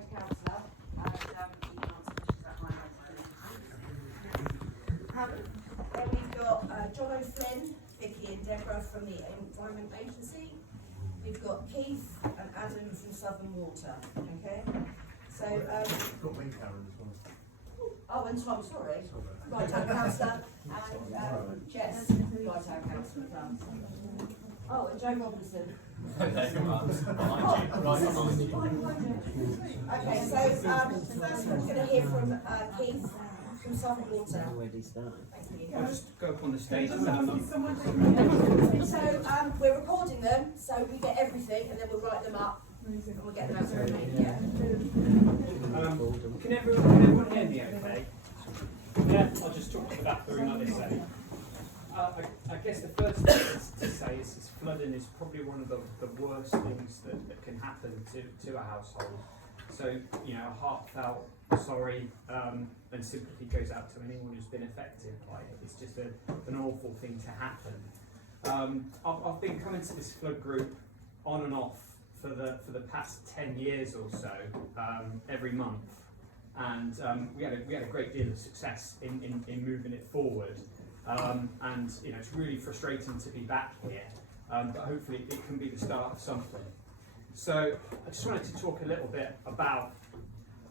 Ryde councillor, and he answers questions at my Then we've got John O'Flynn, Vicky and Deborah from the Environment Agency. We've got Keith and Adam from Southern Water. Okay, so got me, Karen, as well. oh, and Tom, sorry, Ryde Town Councillor, and Jess, Ryde Town Councillor as well. Oh, and Joe Robinson. Okay, so first we're going to hear from Keith from Southern Water. Thank you. I'll just go up on the stage. So we're recording them, so we get everything, and then we'll write them up, and we'll get them out to the media. Can everyone hear me okay? Yeah, I'll just talk to that through like this. I guess the first thing to say is flooding is probably one of the worst things that can happen to a household. So, you know, a heartfelt sorry and sympathy goes out to anyone who's been affected by it. It's just an awful thing to happen. I've been coming to this flood group on and off for the past 10 years or so, every month, and we had a great deal of success in moving it forward. And you know, it's really frustrating to be back here, but hopefully it can be the start of something. So I just wanted to talk a little bit about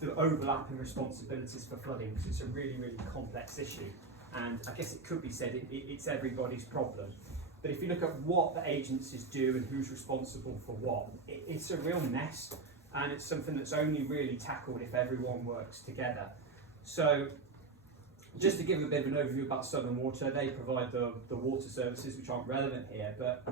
the overlapping responsibilities for flooding, because it's a really, really complex issue, and I guess it could be said it's everybody's problem. But if you look at what the agencies do and who's responsible for what, it's a real mess, and it's something that's only really tackled if everyone works together. So just to give a bit of an overview about Southern Water, they provide the water services, which aren't relevant here, but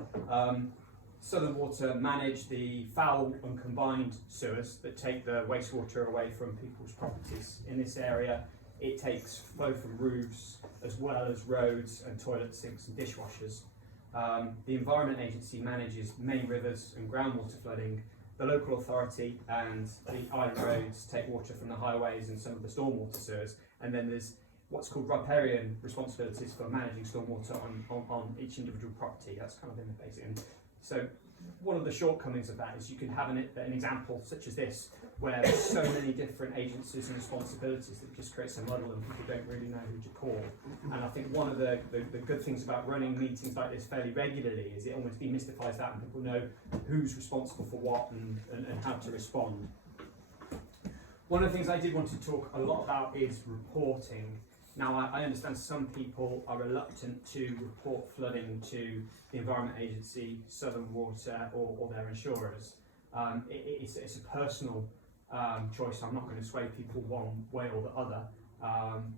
Southern Water manage the foul and combined sewers that take the wastewater away from people's properties. In this area, it takes flow from roofs, as well as roads and toilet sinks and dishwashers. The Environment Agency manages main rivers and groundwater flooding. The local authority and the island roads take water from the highways and some of the stormwater sewers, and then there's what's called riparian responsibilities for managing stormwater on each individual property. That's kind of in the basic. And so one of the shortcomings of that is you can have an example such as this, where there's so many different agencies and responsibilities that it just creates a muddle and people don't really know who to call. And I think one of the good things about running meetings like this fairly regularly is it almost demystifies that, and people know who's responsible for what and how to respond. One of the things I did want to talk a lot about is reporting. Now, I understand some people are reluctant to report flooding to the Environment Agency, Southern Water, or their insurers. It's a personal choice. I'm not going to sway people one way or the other.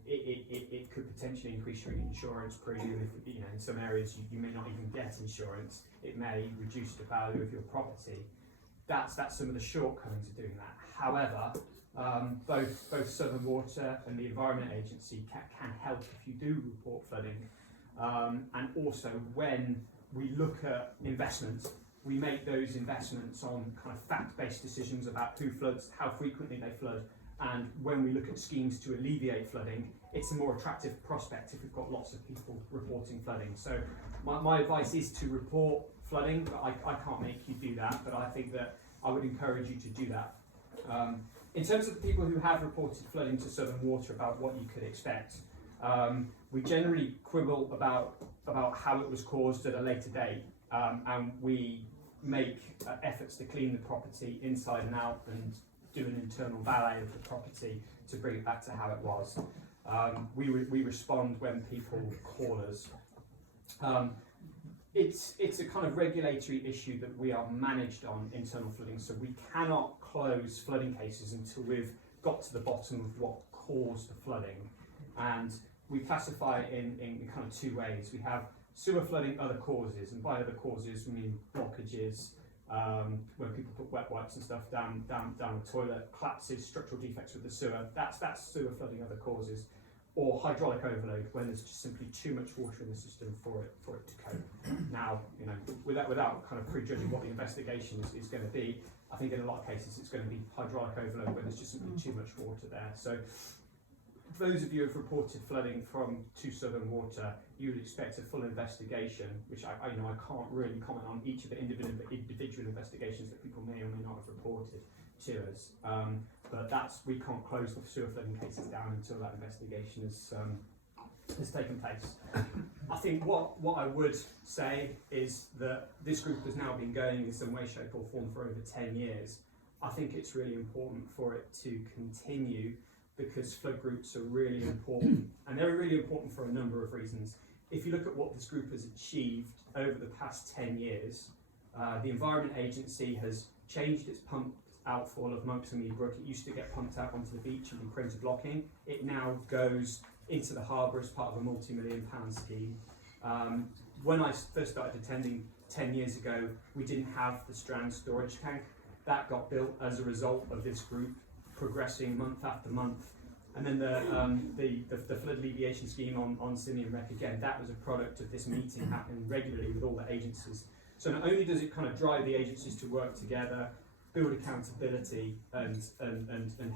It could potentially increase your insurance premium. If, you know, in some areas you may not even get insurance. It may reduce the value of your property. That's some of the shortcomings of doing that. However, both Southern Water and the Environment Agency can help if you do report flooding, and also when we look at investments, we make those investments on kind of fact-based decisions about who floods, how frequently they flood, and when we look at schemes to alleviate flooding, it's a more attractive prospect if we've got lots of people reporting flooding. So my advice is to report flooding, but I can't make you do that, but I think that I would encourage you to do that. In terms of the people who have reported flooding to Southern Water about what you could expect, we generally quibble about how it was caused at a later date, and we make efforts to clean the property inside and out and do an internal valet of the property to bring it back to how it was. We respond when people call us. It's a kind of regulatory issue that we are managed on internal flooding, so we cannot close flooding cases until we've got to the bottom of what caused the flooding. And we classify it in kind of two ways. We have sewer flooding, other causes, and by other causes we mean blockages, when people put wet wipes and stuff down the toilet, collapses, structural defects with the sewer. That's sewer flooding, other causes. Or hydraulic overload, when there's just simply too much water in the system for it to cope. Now, you know, without kind of prejudging what the investigation is going to be, I think in a lot of cases it's going to be hydraulic overload when there's just simply too much water there. So those of you who have reported flooding to Southern Water, you would expect a full investigation, which I can't really comment on each of the individual investigations that people may or may not have reported. to us. But we can't close the sewer flooding cases down until that investigation has taken place. I think what I would say is that this group has now been going in some way, shape or form for over 10 years. I think it's really important for it to continue because flood groups are really important, and they're really important for a number of reasons. If you look at what this group has achieved over the past 10 years, the Environment Agency has changed its pump outfall of Monksmead Brook. It used to get pumped out onto the beach and be prone to blocking. It now goes into the harbour as part of a multi-million-pound scheme. When I first started attending 10 years ago, we didn't have the Strand storage tank. That got built as a result of this group progressing month after month. And then the flood alleviation scheme on Simian Wreck, again, that was a product of this meeting happening regularly with all the agencies. So not only does it kind of drive the agencies to work together, build accountability and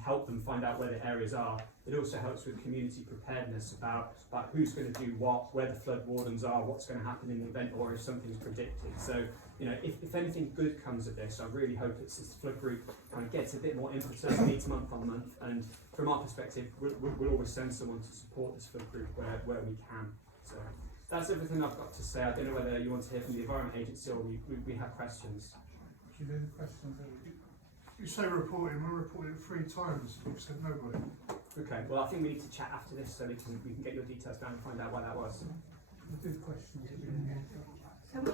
help them find out where the areas are, it also helps with community preparedness about who's going to do what, where the flood wardens are, what's going to happen in the event, or if something's predicted. So, you know, if anything good comes of this, I really hope it's this flood group kind of gets a bit more impetus, meets month on month, and from our perspective, we'll always send someone to support this flood group where we can. So that's everything I've got to say. I don't know whether you want to hear from the Environment Agency or we have questions. Do you have any questions? You say reporting, we reported it 3 times, you've said nobody. Okay, well I think we need to chat after this so we can get your details down and find out why that was. We do questions. Can we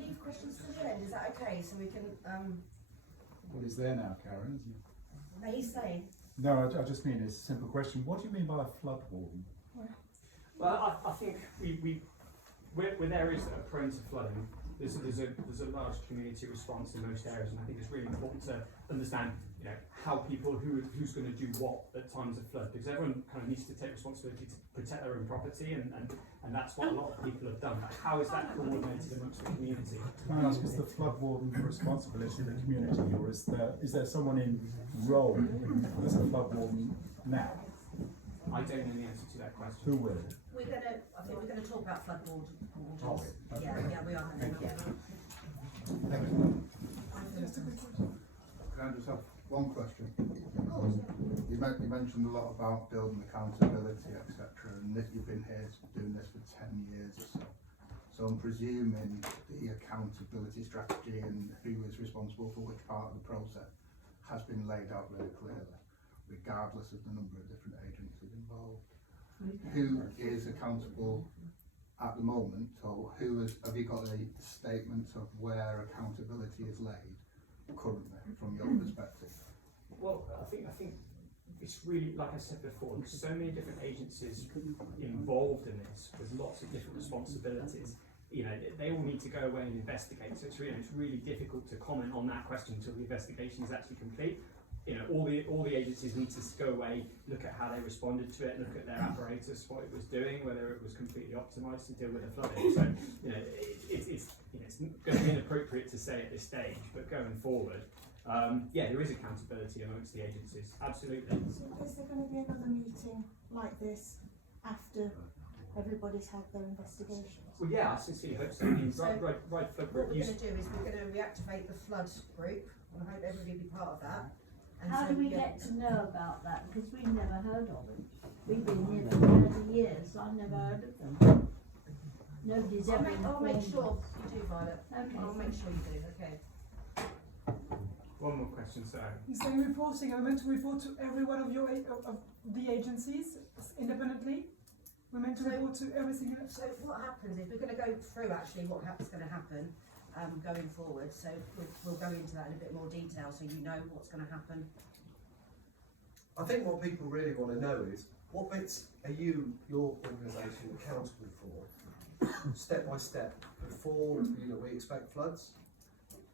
leave questions to the end? Is that okay? So we can Well, he's there now, Karen, isn't he? he's saying. No, I just mean it's a simple question. What do you mean by a flood warden? Well, I think with areas that are prone to flooding, there's a large community response in most areas, and I think it's really important to understand, you know, how who's going to do what at times of flood, because everyone kind of needs to take responsibility to protect their own property, and that's what a lot of people have done. But how is that coordinated amongst the community? Can I ask, is the flood warden the responsibility of the community, or is there someone in role as a flood warden now? I don't know the answer to that question. Who will? I think we're gonna talk about flood wardens. Oh, okay. Yeah, we are. Yeah. Can I just have one question? You mentioned a lot about building accountability, etc., and that you've been here doing this for 10 years or so. So I'm presuming the accountability strategy and who is responsible for which part of the process has been laid out very clearly, regardless of the number of different agencies involved. Who is accountable at the moment, or have you got a statement of where accountability is laid currently from your perspective? Well, I think it's really, like I said before, there's so many different agencies involved in this with lots of different responsibilities. You know, they all need to go away and investigate. So it's really difficult to comment on that question until the investigation is actually complete. You know, all the agencies need to go away, look at how they responded to it, look at their apparatus, what it was doing, whether it was completely optimised to deal with the flooding. So, you know, it's going to be inappropriate to say at this stage, but going forward, yeah, there is accountability amongst the agencies, absolutely. So is there going to be another meeting like this after everybody's had their investigations? Well, yeah, I sincerely hope so. I mean, Ryde Flood What Group we're going to do is we're going to reactivate the flood group, and I hope everybody will be part of that. And How so, do we yeah, get to know about that? Because we've never heard of them. We've been here for 30 years, I've never heard of them. Nobody's ever I'll make informed sure us. you do, Violet. Okay. I'll make sure you do, okay. One more question, sorry. You say reporting, are we meant to report to every one of the agencies independently? We're meant to report to every single. So what happens is we're going to go through actually what's going to happen going forward. So we'll go into that in a bit more detail so you know what's going to happen. I think what people really want to know is what bits are your organisation accountable for, step by step, before we expect floods,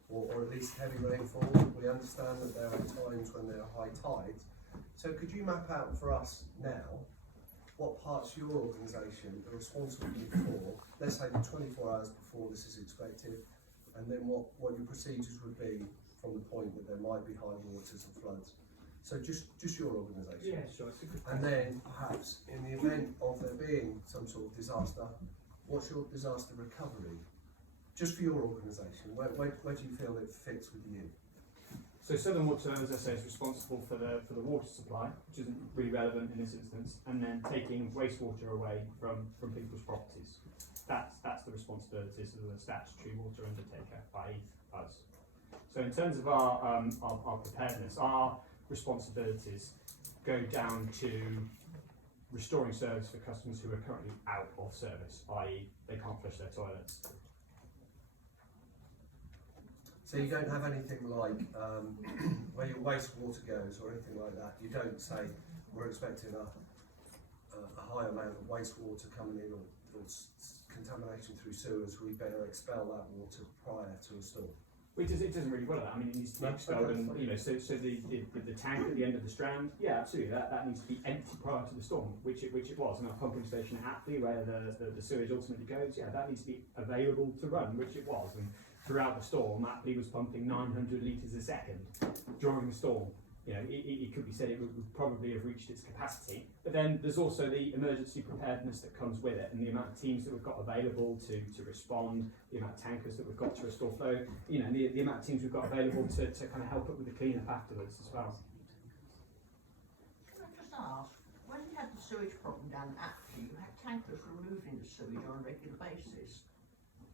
or at least heavy rainfall. We understand that there are times when there are high tides. So could you map out for us now what parts of your organisation are responsible for, let's say the 24 hours before this is expected, and then what your procedures would be from the point that there might be high waters and floods. So just your organisation. Yeah, sure, it's a good And question. then perhaps in the event of there being some sort of disaster, what's your disaster recovery? Just for your organisation, where do you feel it fits with you? So Southern Water, as I say, is responsible for the water supply, which isn't really relevant in this instance, and then taking wastewater away from people's properties. That's the responsibilities of the statutory water undertaker, i.e. us. So in terms of our preparedness, our responsibilities go down to restoring service for customers who are currently out of service, i.e. they can't flush their toilets. So you don't have anything like where your wastewater goes or anything like that. You don't say we're expecting a high amount of wastewater coming in or contamination through sewers. We better expel that water prior to a storm. It doesn't really follow that. I mean, it needs to be expelled, and so the tank at the end of the Strand, yeah, absolutely, that needs to be empty prior to the storm, which it was. And our pumping station at Apley, where the sewage ultimately goes, yeah, that needs to be available to run, which it was. And throughout the storm, Apley was pumping 900 litres a second during the storm. You know, it could be said it would probably have reached its capacity, but then there's also the emergency preparedness that comes with it, and the amount of teams that we've got available to respond, the amount of tankers that we've got to restore flow, you know, and the amount of teams we've got available to kind of help up with the clean-up afterwards as well. Can I just ask, when you had the sewage problem down at Apley, you had tankers removing the sewage on a regular basis.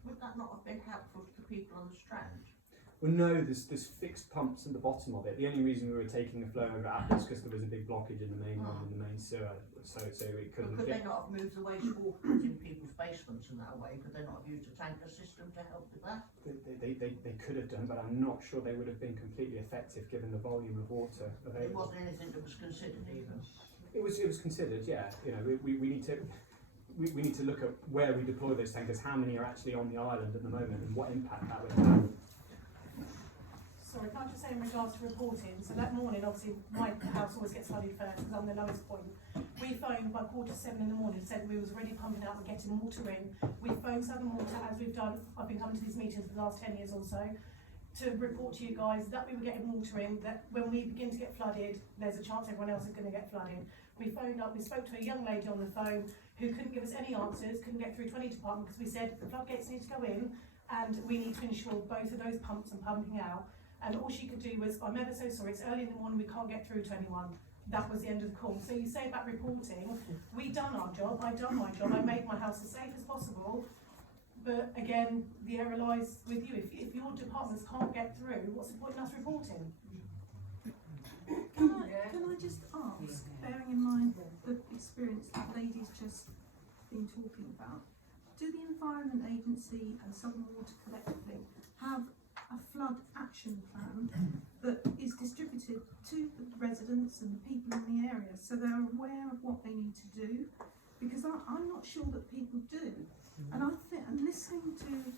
Would that not have been helpful to the people on the Strand? Well, no, there's fixed pumps in the bottom of it. The only reason we were taking the flow over Apley is because there was a big blockage in the main line, in the main sewer, so it couldn't. Could they not have moved the wastewater in people's basements in that way? Could they not have used a tanker system to help with that? They could have done, but I'm not sure they would have been completely effective given the volume of water It available. wasn't anything that was considered even. It was considered, yeah. You know, we need to. We need to look at where we deploy those tankers, how many are actually on the island at the moment, and what impact that would have. Sorry, can I just say in regards to reporting, so that morning, obviously, my house always gets flooded first because I'm the lowest point. We phoned by 7:15 in the morning, said we was already pumping out and getting water in. We phoned Southern Water, as we've done, I've been coming to these meetings for the last 10 years or so, to report to you guys that we were getting water in, that when we begin to get flooded, there's a chance everyone else is going to get flooded. We phoned up, we spoke to a young lady on the phone who couldn't give us any answers, couldn't get through to any department because we said the floodgates need to go in and we need to ensure both of those pumps are pumping out. And all she could do was, I'm ever so sorry, it's early in the morning, we can't get through to anyone. That was the end of the call. So you say about reporting, we done our job, I done my job, I made my house as safe as possible. But again, the error lies with you. If your departments can't get through, what's the point in us reporting? Can I just ask, bearing in mind the experience that lady's just been talking about, do the Environment Agency and Southern Water collectively have a flood action plan that is distributed to the residents and the people in the area so they're aware of what they need to do? Because I'm not sure that people do. And I think, and listening to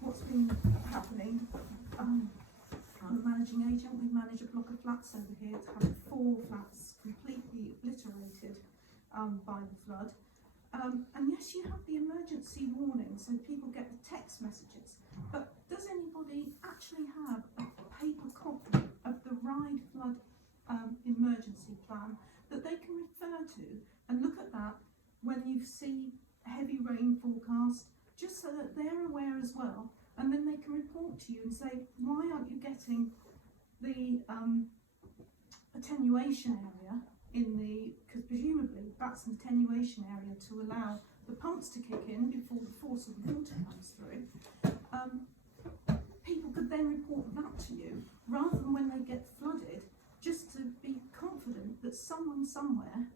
what's been happening, I'm a managing agent. We manage a block of flats over here. It's had 4 flats completely obliterated by the flood. And yes, you have the emergency warning, so people get the text messages. But does anybody actually have a paper copy of the Ryde flood emergency plan that they can refer to and look at that when you see heavy rain forecast, just so that they're aware as well, and then they can report to you and say, why aren't you getting the attenuation area in the, because presumably that's an attenuation area to allow the pumps to kick in before the force of the water comes through. People could then report that to you rather than when they get flooded, just to be confident that someone somewhere,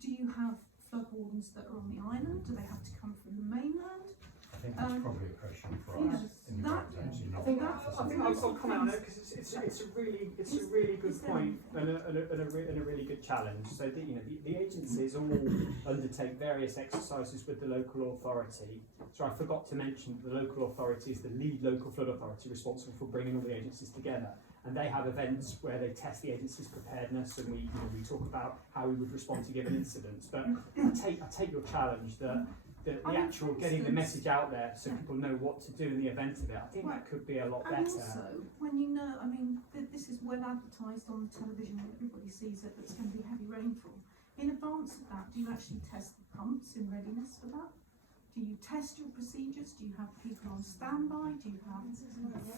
do you have flood wardens that are on the island? Do they have to come from the mainland? I think that's probably a question for Yes, us in the that- Wight agency, I not think for I'll comment on it because it's a really good point and a really good challenge. So the agencies all undertake various exercises with the local authority. So I forgot to mention that the local authority is the lead local flood authority responsible for bringing all the agencies together. And they have events where they test the agency's preparedness, and we talk about how we would respond to given incidents. But I take your challenge that the actual getting the message out there so people know what to do in the event of it. I think that could be a lot better. And also, when you know, I mean, this is well advertised on the television, everybody sees it, that's going to be heavy rainfall. In advance of that, do you actually test the pumps in readiness for that? Do you test your procedures? Do you have people on standby? Do you have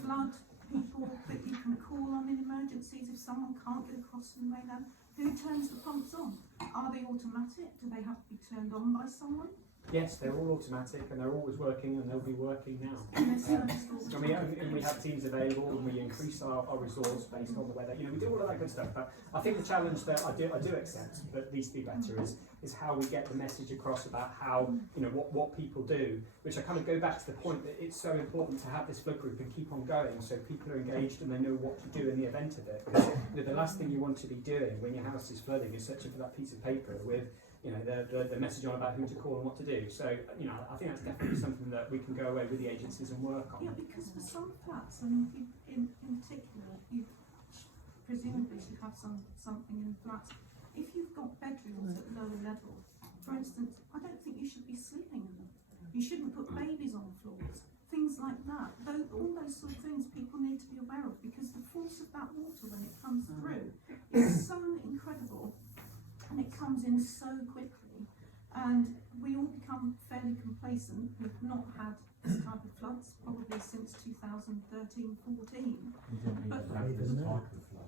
flood people that you can call on in emergencies if someone can't get across from the mainland? Who turns the pumps on? Are they automatic? Do they have to be turned on by someone? Yes, they're all automatic and they're always working and they'll be working now. And they're serviced all the And time? we have teams available and we increase our resource based on the weather. You know, we do all of that good stuff. But I think the challenge that I do accept, but needs to be better, is how we get the message across about how, you know, what people do, which I kind of go back to the point that it's so important to have this flood group and keep on going so people are engaged and they know what to do in the event of it. Because you know, the last thing you want to be doing when your house is flooding is searching for that piece of paper with, you know, the message on about who to call and what to do. So, you know, I think that's definitely something that we can go away with the agencies and work on. Yeah, because for some flats, and in particular, you presumably should have something in flats. If you've got bedrooms at lower level, for instance, I don't think you should be sleeping in them. You shouldn't put babies on floors, things like that. All those sort of things people need to be aware of, because the force of that water when it comes through is so incredible. And it comes in so quickly, and we all become fairly complacent. We've not had this type of floods probably since 2013-14. But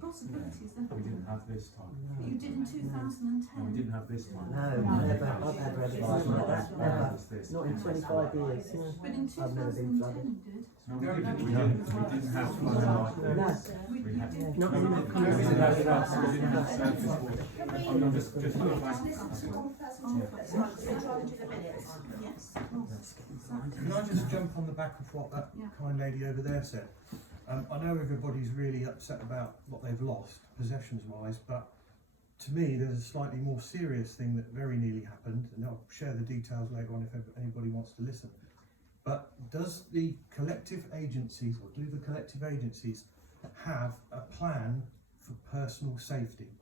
possibilities, then. We didn't have this time. You did in 2010. We didn't have this time. No, never. I've never had anything like that. Never. Not in 25 years. But in 2010 you did. No, we didn't have flooding like this. No. We had Not in the we didn't have surface water. I'm just Listen to one person talk, so I'm trying to do the minutes. Yes. Can I just jump on the back of what that kind lady over there said? I know everybody's really upset about what they've lost, possessions-wise, but to me there's a slightly more serious thing that very nearly happened, and I'll share the details later on if anybody wants to listen. But does the collective agencies, or do the collective agencies have a plan for personal safety?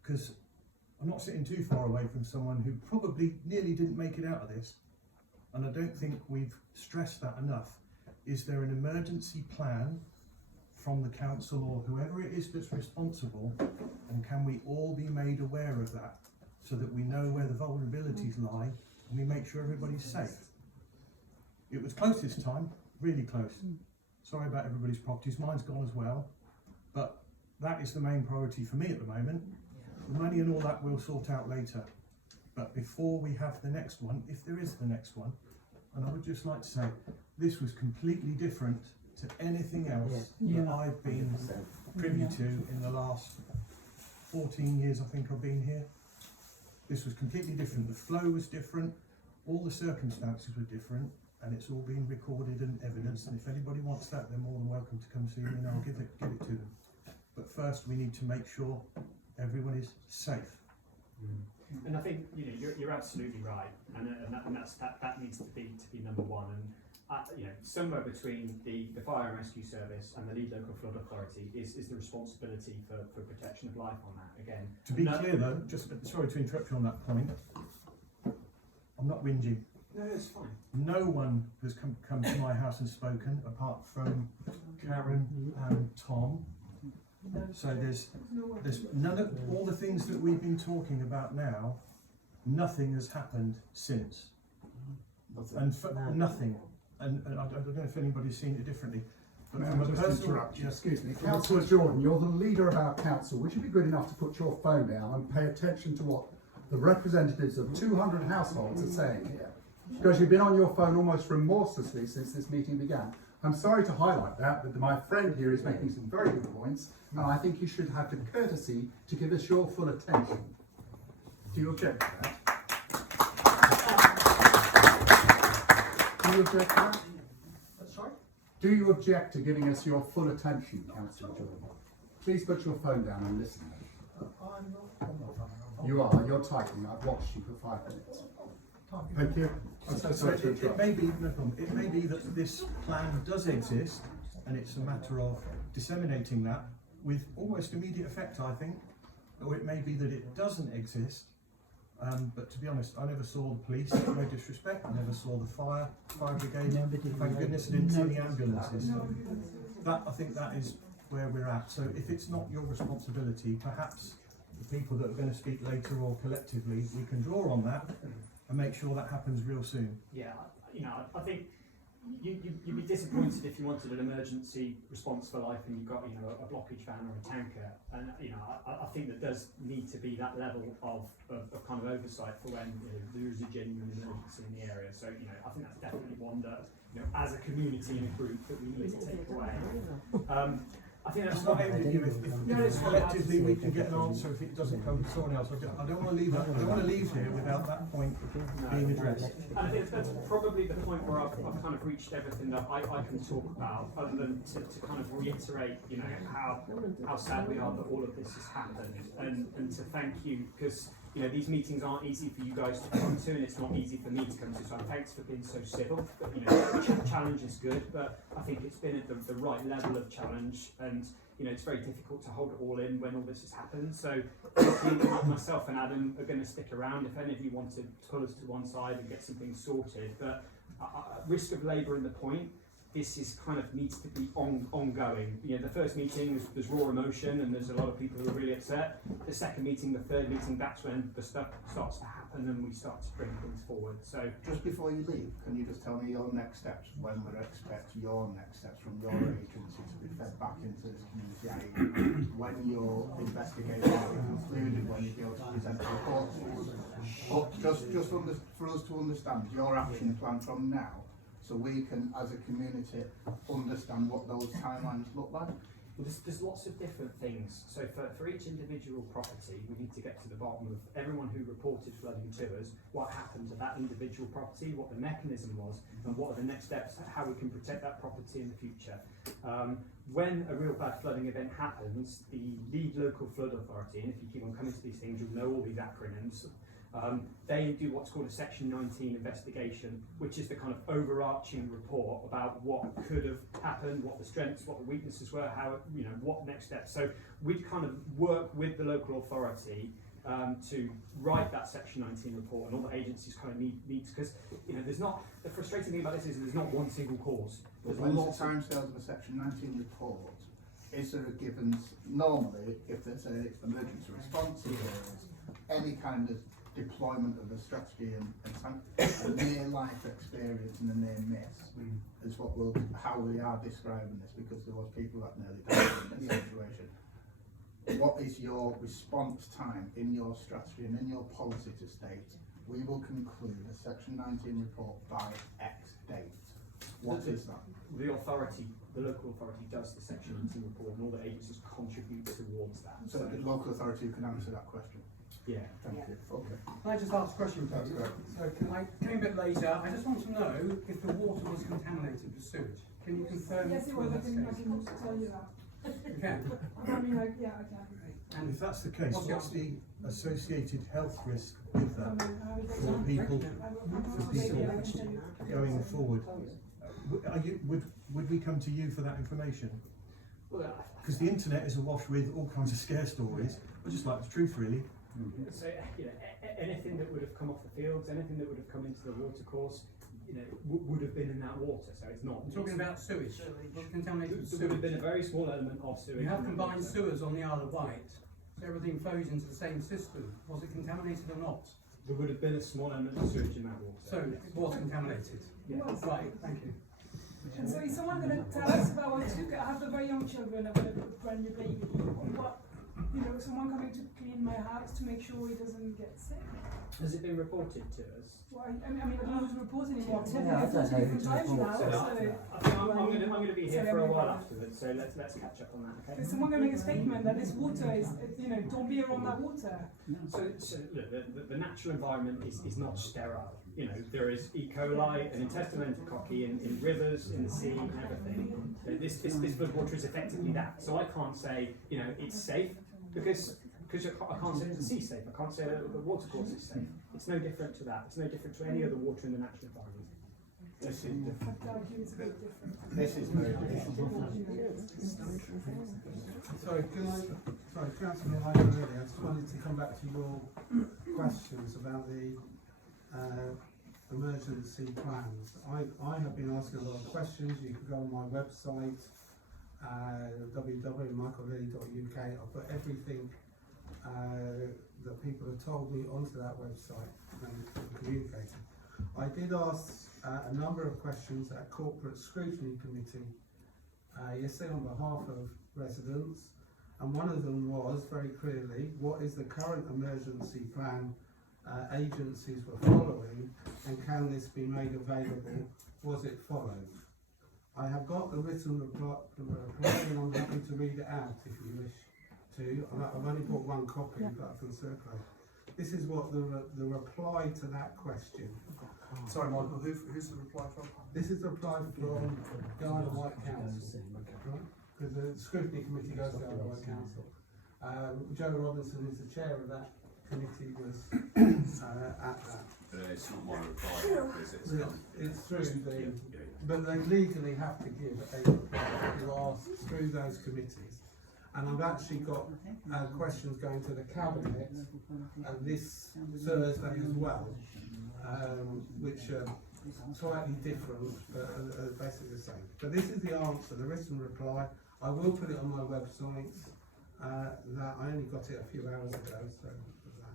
Because I'm not sitting too far away from someone who probably nearly didn't make it out of this, and I don't think we've stressed that enough. Is there an emergency plan from the council or whoever it is that's responsible, and can we all be made aware of that so that we know where the vulnerabilities lie and we make sure everybody's safe? It was close this time, really close. Sorry about everybody's properties, mine's gone as well, but that is the main priority for me at the moment. The money and all that we'll sort out later, but before we have the next one, if there is the next one, and I would just like to say, this was completely different to anything else that I've been privy to in the last 14 years I think I've been here. This was completely different. The flow was different, all the circumstances were different, and it's all been recorded and evidenced, and if anybody wants that, they're more than welcome to come see me and I'll give it to them. But first we need to make sure everyone is safe. And I think, you know, you're absolutely right, and that needs to be number one. And you know, somewhere between the fire and rescue service and the lead local flood authority is the responsibility for protection of life on that. Again, to be clear though, just sorry to interrupt you on that point, I'm not whinging. No, it's fine. No one has come to my house and spoken apart from Karen and Tom. So there's none of all the things that we've been talking about now. Nothing has happened since, nothing. And I don't know if anybody's seen it differently. But May from I a just personal, interrupt you? Excuse me, Councillor Jordan, you're the leader of our council. Would you be good enough to put your phone down and pay attention to what the representatives of 200 households are saying here? Because you've been on your phone almost remorselessly since this meeting began. I'm sorry to highlight that, but my friend here is making some very good points, and I think you should have the courtesy to give us your full attention. Do you object to that? Do you object to that? Sorry? Do you object to giving us your full attention, Councillor Jordan? Please put your phone down and listen. You are, you're typing. I've watched you for 5 minutes. Thank you. I'm so sorry to interrupt. it may be that this plan does exist, and it's a matter of disseminating that with almost immediate effect, I think. Or it may be that it doesn't exist, but to be honest, I never saw the police, no disrespect, I never saw the fire brigade, thank goodness I didn't see the ambulances. So I think that is where we're at. So if it's not your responsibility, perhaps the people that are going to speak later or collectively, we can draw on that and make sure that happens real soon. Yeah, you know, I think you'd be disappointed if you wanted an emergency response for life and you've got, you know, a blockage van or a tanker. And, you know, I think there does need to be that level of kind of oversight for when, you know, there is a genuine emergency in the area. So, you know, I think that's definitely one that, you know, as a community and a group that we need to take away. I think that's It's not aimed at you. If collectively we can get an answer if it doesn't come from someone else. I don't want to leave that. I don't want to leave here without that point being addressed. And I think that's probably the point where I've kind of reached everything that I can talk about, other than to kind of reiterate, you know, how sad we are that all of this has happened, and to thank you, because, you know, these meetings aren't easy for you guys to come to, and it's not easy for me to come to. So thanks for being so civil. But, you know, the challenge is good, but I think it's been at the right level of challenge, and, you know, it's very difficult to hold it all in when all this has happened. So myself and Adam are going to stick around if any of you want to pull us to one side and get some things sorted. But risk of labouring the point, this is kind of needs to be ongoing. You know, the first meeting there's raw emotion and there's a lot of people who are really upset. The second meeting, the third meeting, that's when the stuff starts to happen and we start to bring things forward. So just before you leave, can you just tell me your next steps, when we expect your next steps from your agency to be fed back into this community, when your investigation will be concluded, when you'll be able to present a report to us? But just for us to understand your action plan from now, so we can, as a community, understand what those timelines look like? Well, there's lots of different things. So for each individual property, we need to get to the bottom of everyone who reported flooding to us, what happened to that individual property, what the mechanism was, and what are the next steps, how we can protect that property in the future. When a real bad flooding event happens, the lead local flood authority, and if you keep on coming to these things, you'll know all these acronyms. They do what's called a Section 19 investigation, which is the kind of overarching report about what could have happened, what the strengths, what the weaknesses were, how, you know, what next steps. So we'd kind of work with the local authority to write that Section 19 report, and all the agencies kind of needs, because, you know, there's not, the frustrating thing about this is there's not one single cause. There's When the lots of timescales of a Section 19 report, is there a given, normally, if there's an emergency response, if there's any kind of deployment of a strategy and a near life experience and a near miss is what how we are describing this, because there was people that nearly died in this situation. What is your response time in your strategy and in your policy to state, we will conclude a Section 19 report by X date? What is that? The authority, the local authority does the Section 19 report, and all the agencies contribute towards that. So the local authority can answer that question. Yeah. Thank you. Okay. Can I just ask a question, please? So came a bit later, I just want to know if the water was contaminated with sewage. Can you confirm? Yes, it was. I can tell you that. You can? I mean, like, yeah, I can. And if that's the case, what's the associated health risk with that for people going forward? Would we come to you for that information? Because the internet is awash with all kinds of scare stories. I just like the truth, really. So, you know, anything that would have come off the fields, anything that would have come into the water course, you know, would have been in that water. So it's not. I'm talking about sewage. Contaminated There sewage. would have been a very small element of sewage. You have in that combined water. sewers on the Isle of Wight, so everything flows into the same system. Was it contaminated or not? There would have been a small element of sewage in that water. So it was contaminated. Yeah. Right. Thank you. And so is someone going to tell us about what to do? I have the very young children, I've got a brand new baby. What, you know, someone coming to clean my house to make sure he doesn't get sick. Has it been reported to us? Well, I mean, I don't know who's reporting it. Yeah, I don't know different who's times now. reporting. I'm going to be here for a while afterwards, so let's catch up on that. Okay. Is someone going to make a statement that this water is, you know, don't be around that water? So look, the natural environment is not sterile. You know, there is E. coli and intestinal enterococci in rivers, in the sea, and everything. This flood water is effectively that. So I can't say, you know, it's safe because I can't say the sea safe. I can't say that the water course is safe. It's no different to that. It's no different to any other water in the natural environment. This is different. I argue it's a bit different. This is very different. Sorry, Councillor Hyde earlier, I just wanted to come back to your questions about the emergency plans. I have been asking a lot of questions. You can go on my website, www.michaellee.uk. I'll put everything that people have told me onto that website and communicated. I did ask a number of questions at Corporate Scrutiny Committee yesterday on behalf of residents, and one of them was very clearly, what is the current emergency plan agencies were following, and can this be made available? Was it followed? I have got the written reply and I'm happy to read it out if you wish to. I've only got one copy, but I can circulate. This is what the reply to that question. Sorry, Michael, who's the reply from? This is the reply from Guy and Wight Council, because the scrutiny committee goes to Guy and Wight Council. Joe Robinson is the chair of that committee, was at that. It's not my reply, is it? It's through the, but they legally have to give a reply to ask through those committees. And I've actually got questions going to the Cabinet this Thursday as well, which are slightly different, but basically the same. But this is the answer, the written reply. I will put it on my website. That I only got it a few hours ago, so that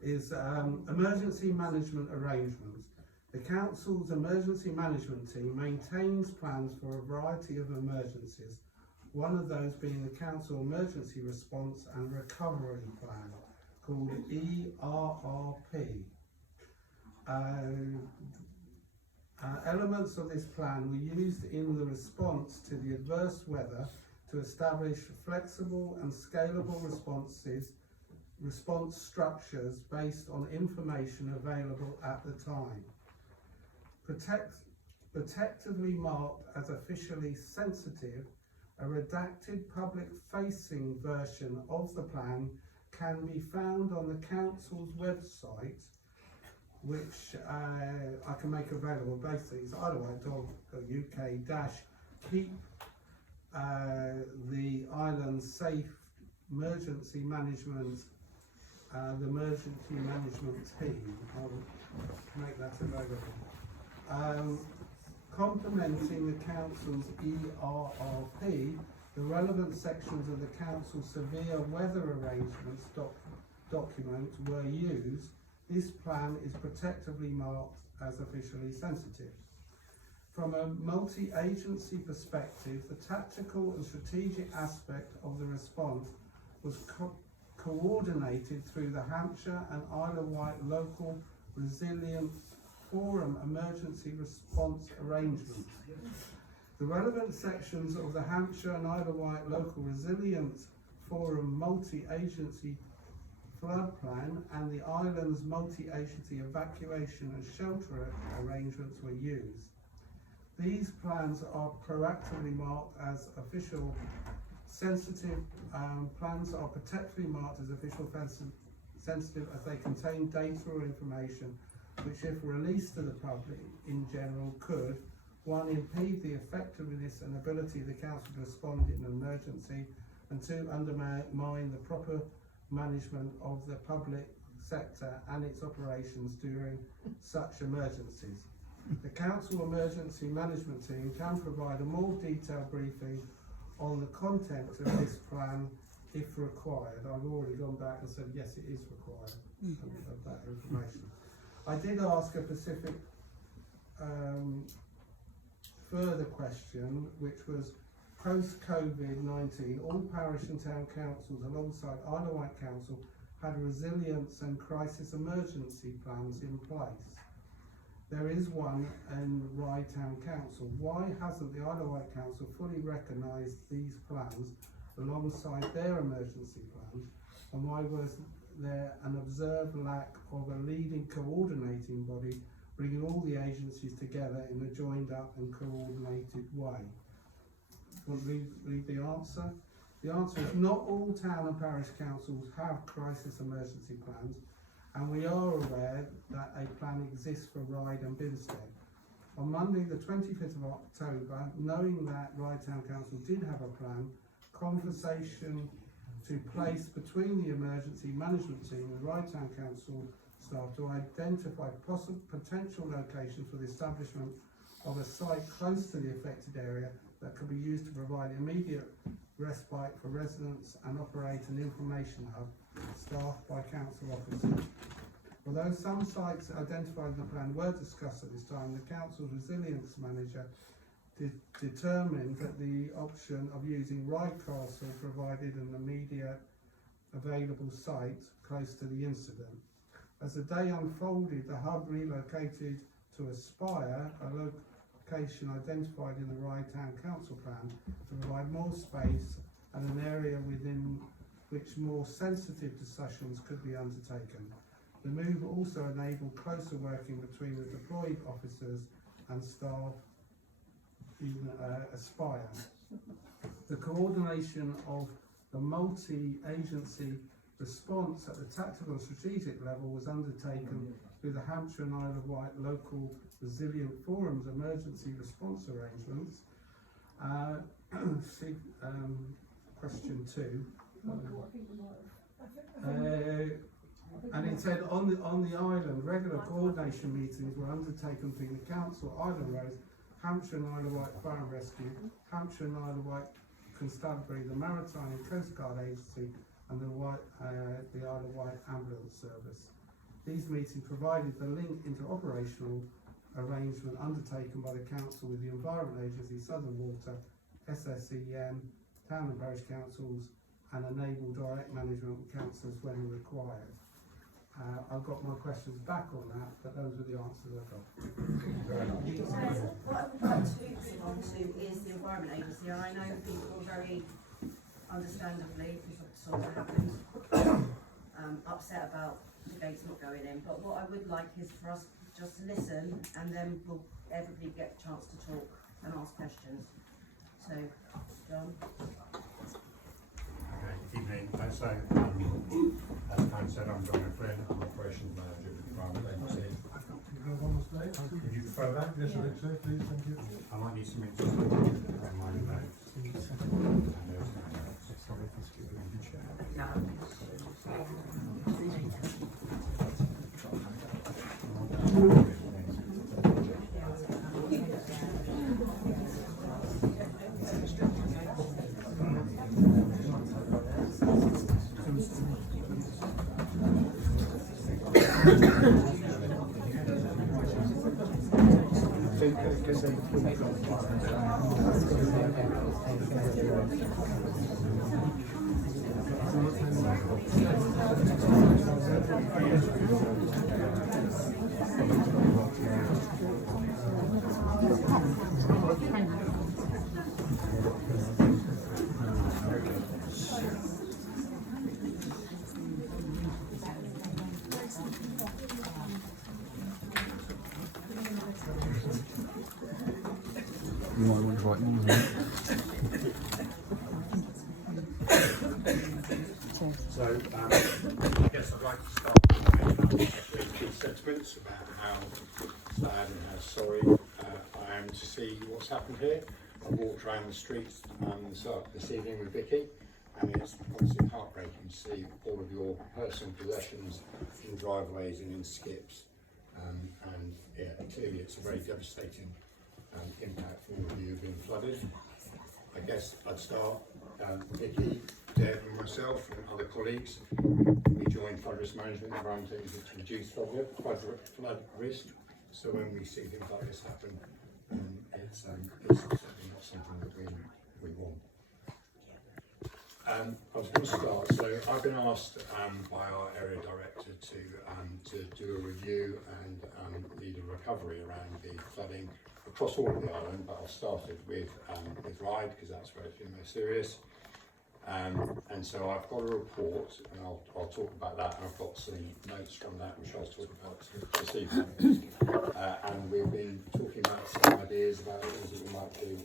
is emergency management arrangements. The Council's emergency management team maintains plans for a variety of emergencies, one of those being the Council Emergency Response and Recovery Plan, called ERRP. Elements of this plan were used in the response to the adverse weather to establish flexible and scalable response structures based on information available at the time. Protectively marked as officially sensitive, a redacted public-facing version of the plan can be found on the Council's website, which I can make available. Basically, it's UK-keep the island safe emergency management, the emergency management team. I'll make that available. Complementing the Council's ERRP, the relevant sections of the Council's severe weather arrangements document were used. This plan is protectively marked as officially sensitive. From a multi-agency perspective, the tactical and strategic aspect of the response was coordinated through the Hampshire and Isle of Wight Local Resilience Forum emergency response arrangements. The relevant sections of the Hampshire and Isle of Wight Local Resilience Forum multi-agency flood plan and the island's multi-agency evacuation and shelter arrangements were used. These plans are proactively marked as official sensitive. Plans are protectively marked as official sensitive as they contain data or information which, if released to the public in general, could 1. Impede the effectiveness and ability of the Council to respond in an emergency, and 2. Undermine the proper management of the public sector and its operations during such emergencies. The Council Emergency Management Team can provide a more detailed briefing on the content of this plan if required. I've already gone back and said yes, it is required of that information. I did ask a specific further question, which was post-COVID-19, all parish and town councils alongside Isle of Wight Council had resilience and crisis emergency plans in place. There is one in Ryde Town Council. Why hasn't the Isle of Wight Council fully recognised these plans alongside their emergency plans, and why was there an observed lack of a leading coordinating body bringing all the agencies together in a joined up and coordinated way? Want to read the answer? The answer is not all town and parish councils have crisis emergency plans, and we are aware that a plan exists for Ryde and Binstead. On Monday the 25th of October, knowing that Ryde Town Council did have a plan, conversation took place between the emergency management team and Ryde Town Council staff to identify possible potential locations for the establishment of a site close to the affected area that could be used to provide immediate respite for residents and operate an information hub staffed by council officers. Although some sites identified in the plan were discussed at this time, the council's resilience manager determined that the option of using Ryde Castle provided an immediate available site close to the incident. As the day unfolded, the hub relocated to Aspire, a location identified in the Ryde Town Council plan, to provide more space and an area within which more sensitive discussions could be undertaken. The move also enabled closer working between the deployed officers and staff in Aspire. The coordination of the multi-agency response at the tactical and strategic level was undertaken through the Hampshire and Isle of Wight Local Resilient Forum's emergency response arrangements. Question 2. And it said on the island, regular coordination meetings were undertaken between the council, Island Road, Hampshire and Isle of Wight Fire and Rescue, Hampshire and Isle of Wight Constabulary, the Maritime and Coast Guard Agency, and the Isle of Wight Ambulance Service. These meetings provided the link into operational arrangement undertaken by the council with the Environment Agency, Southern Water, SSEM, town and parish councils, and enable direct management with councillors when required. I've got my questions back on that, but those are the answers I've got. What I would like to move on to is the Environment Agency, and I know people are very understandably, because it sort of happened, upset about the gates not going in, but what I would like is for us just to listen, and then everybody get a chance to talk and ask questions. So, John? Good evening. So, as Pam said, I'm John Flynn, I'm Operations Manager with the Environment Agency. Would you prefer that? Yes, I think so, please, thank you. I might need some information on my notes. You might want to write more than that. So, I guess I'd like to start with key sentiments about how sad and how sorry I am to see what's happened here. I walked around the streets this evening with Vicky, and it's honestly heartbreaking to see all of your personal possessions in driveways and in skips. And yeah, clearly it's a very devastating impact for all of you who've been flooded. I guess I'd start, Vicky, Deb and myself and other colleagues, we joined Flood Risk Management and Environment Agency to reduce flood risk. So when we see things like this happen, it's certainly not something that we want. I was going to start, so I've been asked by our area director to do a review and lead a recovery around the flooding across all of the island, but I've started with Ryde because that's where it's been most serious. And so I've got a report, and I'll talk about that, and I've got some notes from that which I'll talk about this evening. And we've been talking about some ideas about things that we might do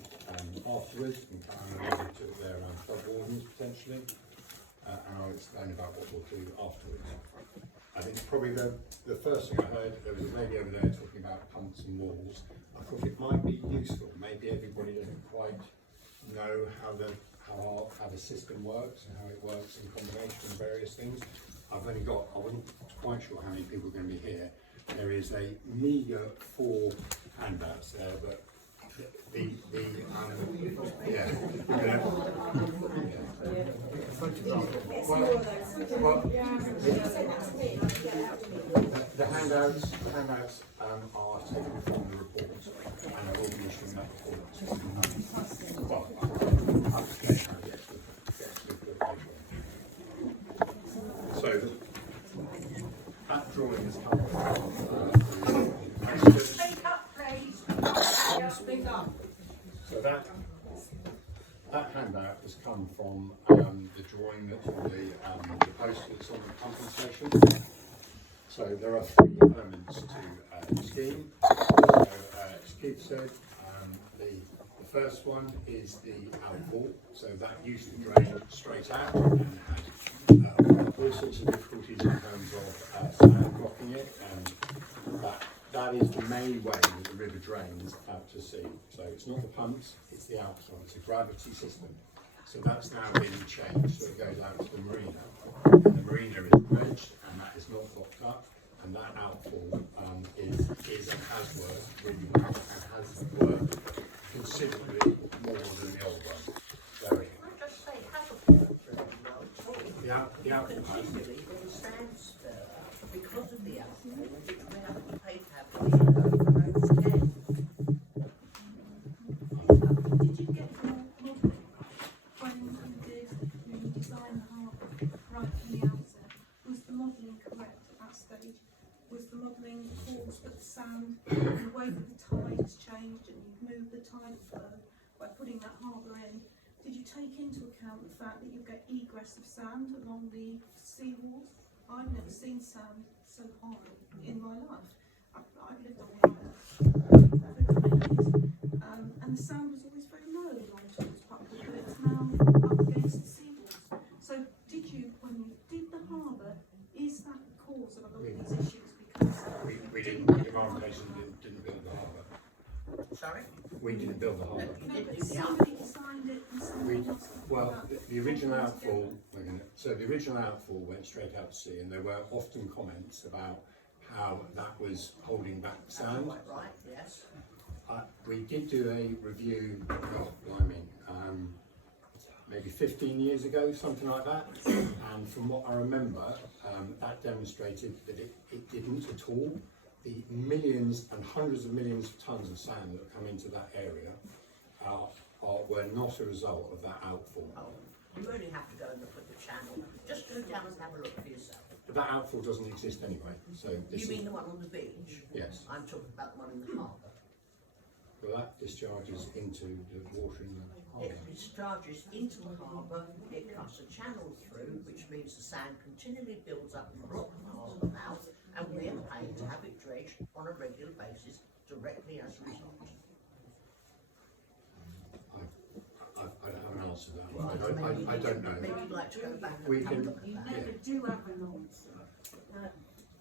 afterwards, and kind of to it there around flood wardens potentially, and I'll explain about what we'll do afterwards. I think probably the first thing I heard, there was a lady over there talking about pumps and walls. I thought it might be useful, maybe everybody doesn't quite know how the system works and how it works in combination of various things. I wasn't quite sure how many people are going to be here. There is a meagre 4 handouts there, but yeah. The handouts are taken from the report, and I will be issuing that report. Well, I'll explain how it gets to the So, that drawing has come from Speak up, please. Speak up. So that handout has come from the drawing that's on the poster that's on the pumping station. So there are three elements to the scheme. So as Keith said, the first one is the outfall. So that used to drain straight out and had all sorts of difficulties in terms of sand blocking it, and that is the main way that the river drains out to sea. So it's not the pumps, it's the outfall. It's a gravity system. So that's now been changed, so it goes out to the marina. And the marina is bridged, and that is not blocked up. And that outfall is and has worked really well, and has worked considerably more than the old one. So I just say, have a worked very well at all. the outfall has. Particularly in the sandstone, because of the outfall, which we haven't paid to have it over again. Did you get your modelling when you designed the harbour right from the outset? Was the modelling correct at that stage? Was the modelling calls for the sand, the way that the tide has changed and you've moved the tide flow by putting that harbour in? Did you take into account the fact that you get egress of sand along the sea walls? I've never seen sand so high in my life. I've lived on the island for 20 years, and the sand was always very low along towards Putney, but it's now up against the sea walls. So did you, when you did the harbour, is that the cause of a lot of these issues? We didn't, the environmentation didn't build the harbour. Sorry? We didn't build the harbour. You No, didn't but do the somebody designed it and somebody else did Well, that. the original outfall, the original outfall went straight out to sea, and there were often comments about how that was holding back the sand. Quite right, yes. We did do a review, maybe 15 years ago, something like that, and from what I remember, that demonstrated that it didn't at all. The millions and hundreds of millions of tonnes of sand that come into that area were not a result of that outfall. Oh, you only have to go and look at the channel. Just go down and have a look for yourself. But that outfall doesn't exist anyway. So You mean the one on the beach? Yes. I'm talking about the one in the harbour. Well, that discharges into the water in the It harbour. discharges into the harbour, it cuts a channel through, which means the sand continually builds up and blocks the harbour mouth, and we're paying to have it dredged on a regular basis directly as a result. I don't have an answer to that one. I don't know. Maybe you'd like to go back and We have a can- look at You that. never do have an answer.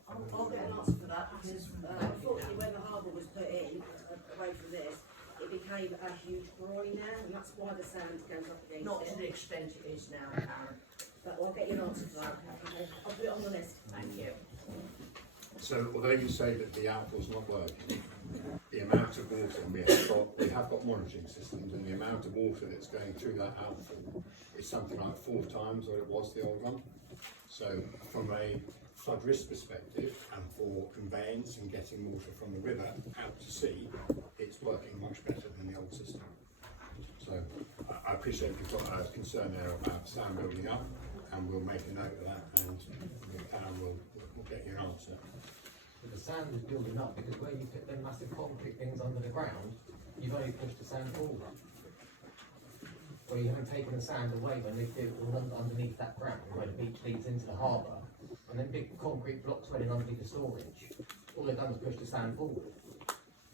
I'll get an answer for that, because unfortunately when the harbour was put in, away from this, it became a huge groin now, and that's why the sand goes up against Not it. to the extent it is now, Karen. But I'll get you an answer for that. Okay. I'll put it on the list. Thank you. So although you say that the outfall's not working, the amount of water, and we have got monitoring systems, and the amount of water that's going through that outfall is something like 4 times what it was the old one. So from a flood risk perspective and for conveyance and getting water from the river out to sea, it's working much better than the old system. So I appreciate you've got a concern there about sand building up, and we'll make a note of that, and we'll get you an answer. But the sand is building up because where you put them massive concrete things under the ground, you've only pushed the sand forward. Where you haven't taken the sand away when they do underneath that ground, where the beach leads into the harbour, and then big concrete blocks running underneath the storage. All they've done is push the sand forward.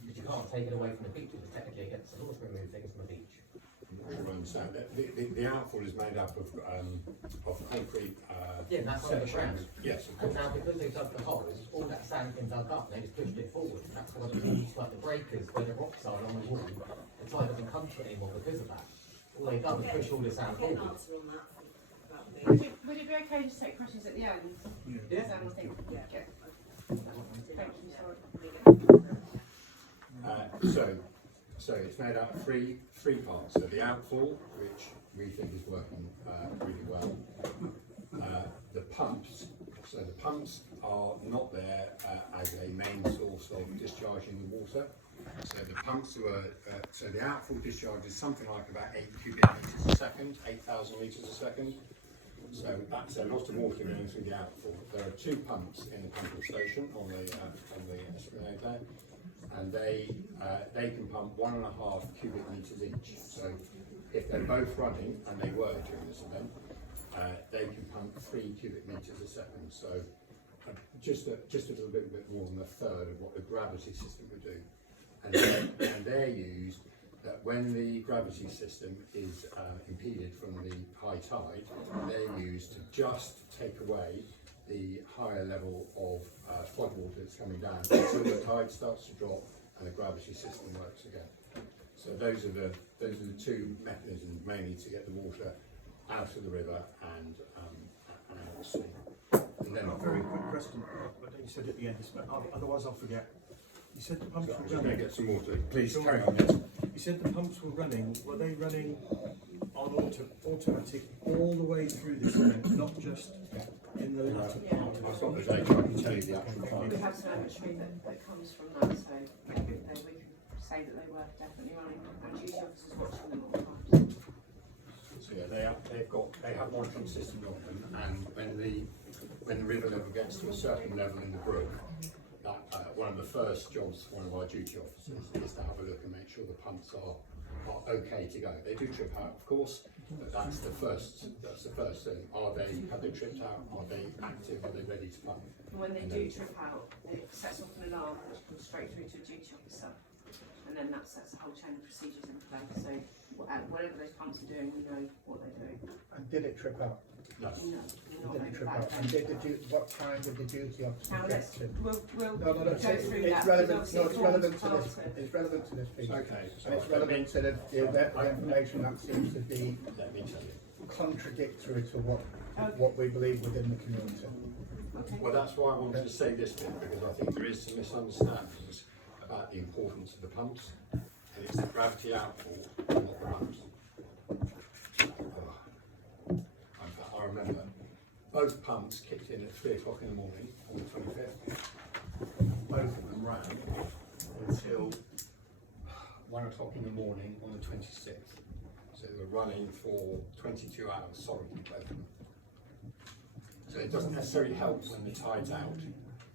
But you can't take it away from the beach because technically against the law to remove things from the beach. I understand that the outfall is made up of concrete. Yeah, and that's underground. Yes, of And course. now because they've dug the holes, all that sand's been dug up and they just pushed it forward. And that's why it's like the breakers where the rocks are along the wall. The tide doesn't come to it anymore because of that. All they've done is push all the sand Get an forward. answer on that. Would it be okay to take questions at the end? Yeah. Sam, I think. Yeah. Okay. Thank you, sorry. So So it's made out of three parts. So the outfall, which we think is working really well. The pumps. So the pumps are not there as a main source of discharging the water. So the pumps were, so the outfall discharge is something like about 8 cubic metres a second, 8,000 litres a second. So that's a lot of water going through the outfall. There are 2 pumps in the pumping station on the esplanade there, and they can pump 1.5 cubic metres each. So if they're both running, and they were during this event, they can pump 3 cubic metres a second. So just a little bit more than a third of what the gravity system would do. And they're used that when the gravity system is impeded from the high tide, they're used to just take away the higher level of floodwater that's coming down until the tide starts to drop and the gravity system works again. So those are the 2 mechanisms mainly to get the water out of the river and out of the sea. And then A very quick question. You said at the end, otherwise I'll forget. You said the pumps were I'm just going to get some water. Please Sure. carry on. Yes. You said the pumps were running. Were they running on automatic all the way through this event, not just in the latter part? I've got the data. I can tell you the actual time. We have telemetry that comes from that, so we can say that they were definitely running, and duty officers watching them all the time. So yeah, they have monitoring systems on them, and when the river level gets to a certain level in the brook, one of the first jobs for one of our duty officers is to have a look and make sure the pumps are okay to go. They do trip out, of course, but that's the first thing. Have they tripped out? Are they active? Are they ready to pump? And when they do trip out, it sets off an alarm which comes straight through to a duty officer, and then that sets a whole chain of procedures in place. So whatever those pumps are doing, we know what they're doing. And did it trip out? No. No, Did it trip out? And what time did the duty officer Now get let's, to? we'll No, go through that. it's relevant. because No, it's obviously relevant it to forms this. part of- It's relevant to this piece. Okay. And it's relevant to the information that seems to be Let me tell you. contradictory to what we believe within the community. Well, that's why I wanted to say this bit, because I think there is some misunderstandings about the importance of the pumps, and it's the gravity outfall, not the pumps. I remember both pumps kicked in at 3 o'clock in the morning on the 25th. Both of them ran until 1 o'clock in the morning on the 26th. So they were running for 22 hours solidly, both of them. So it doesn't necessarily help when the tide's out,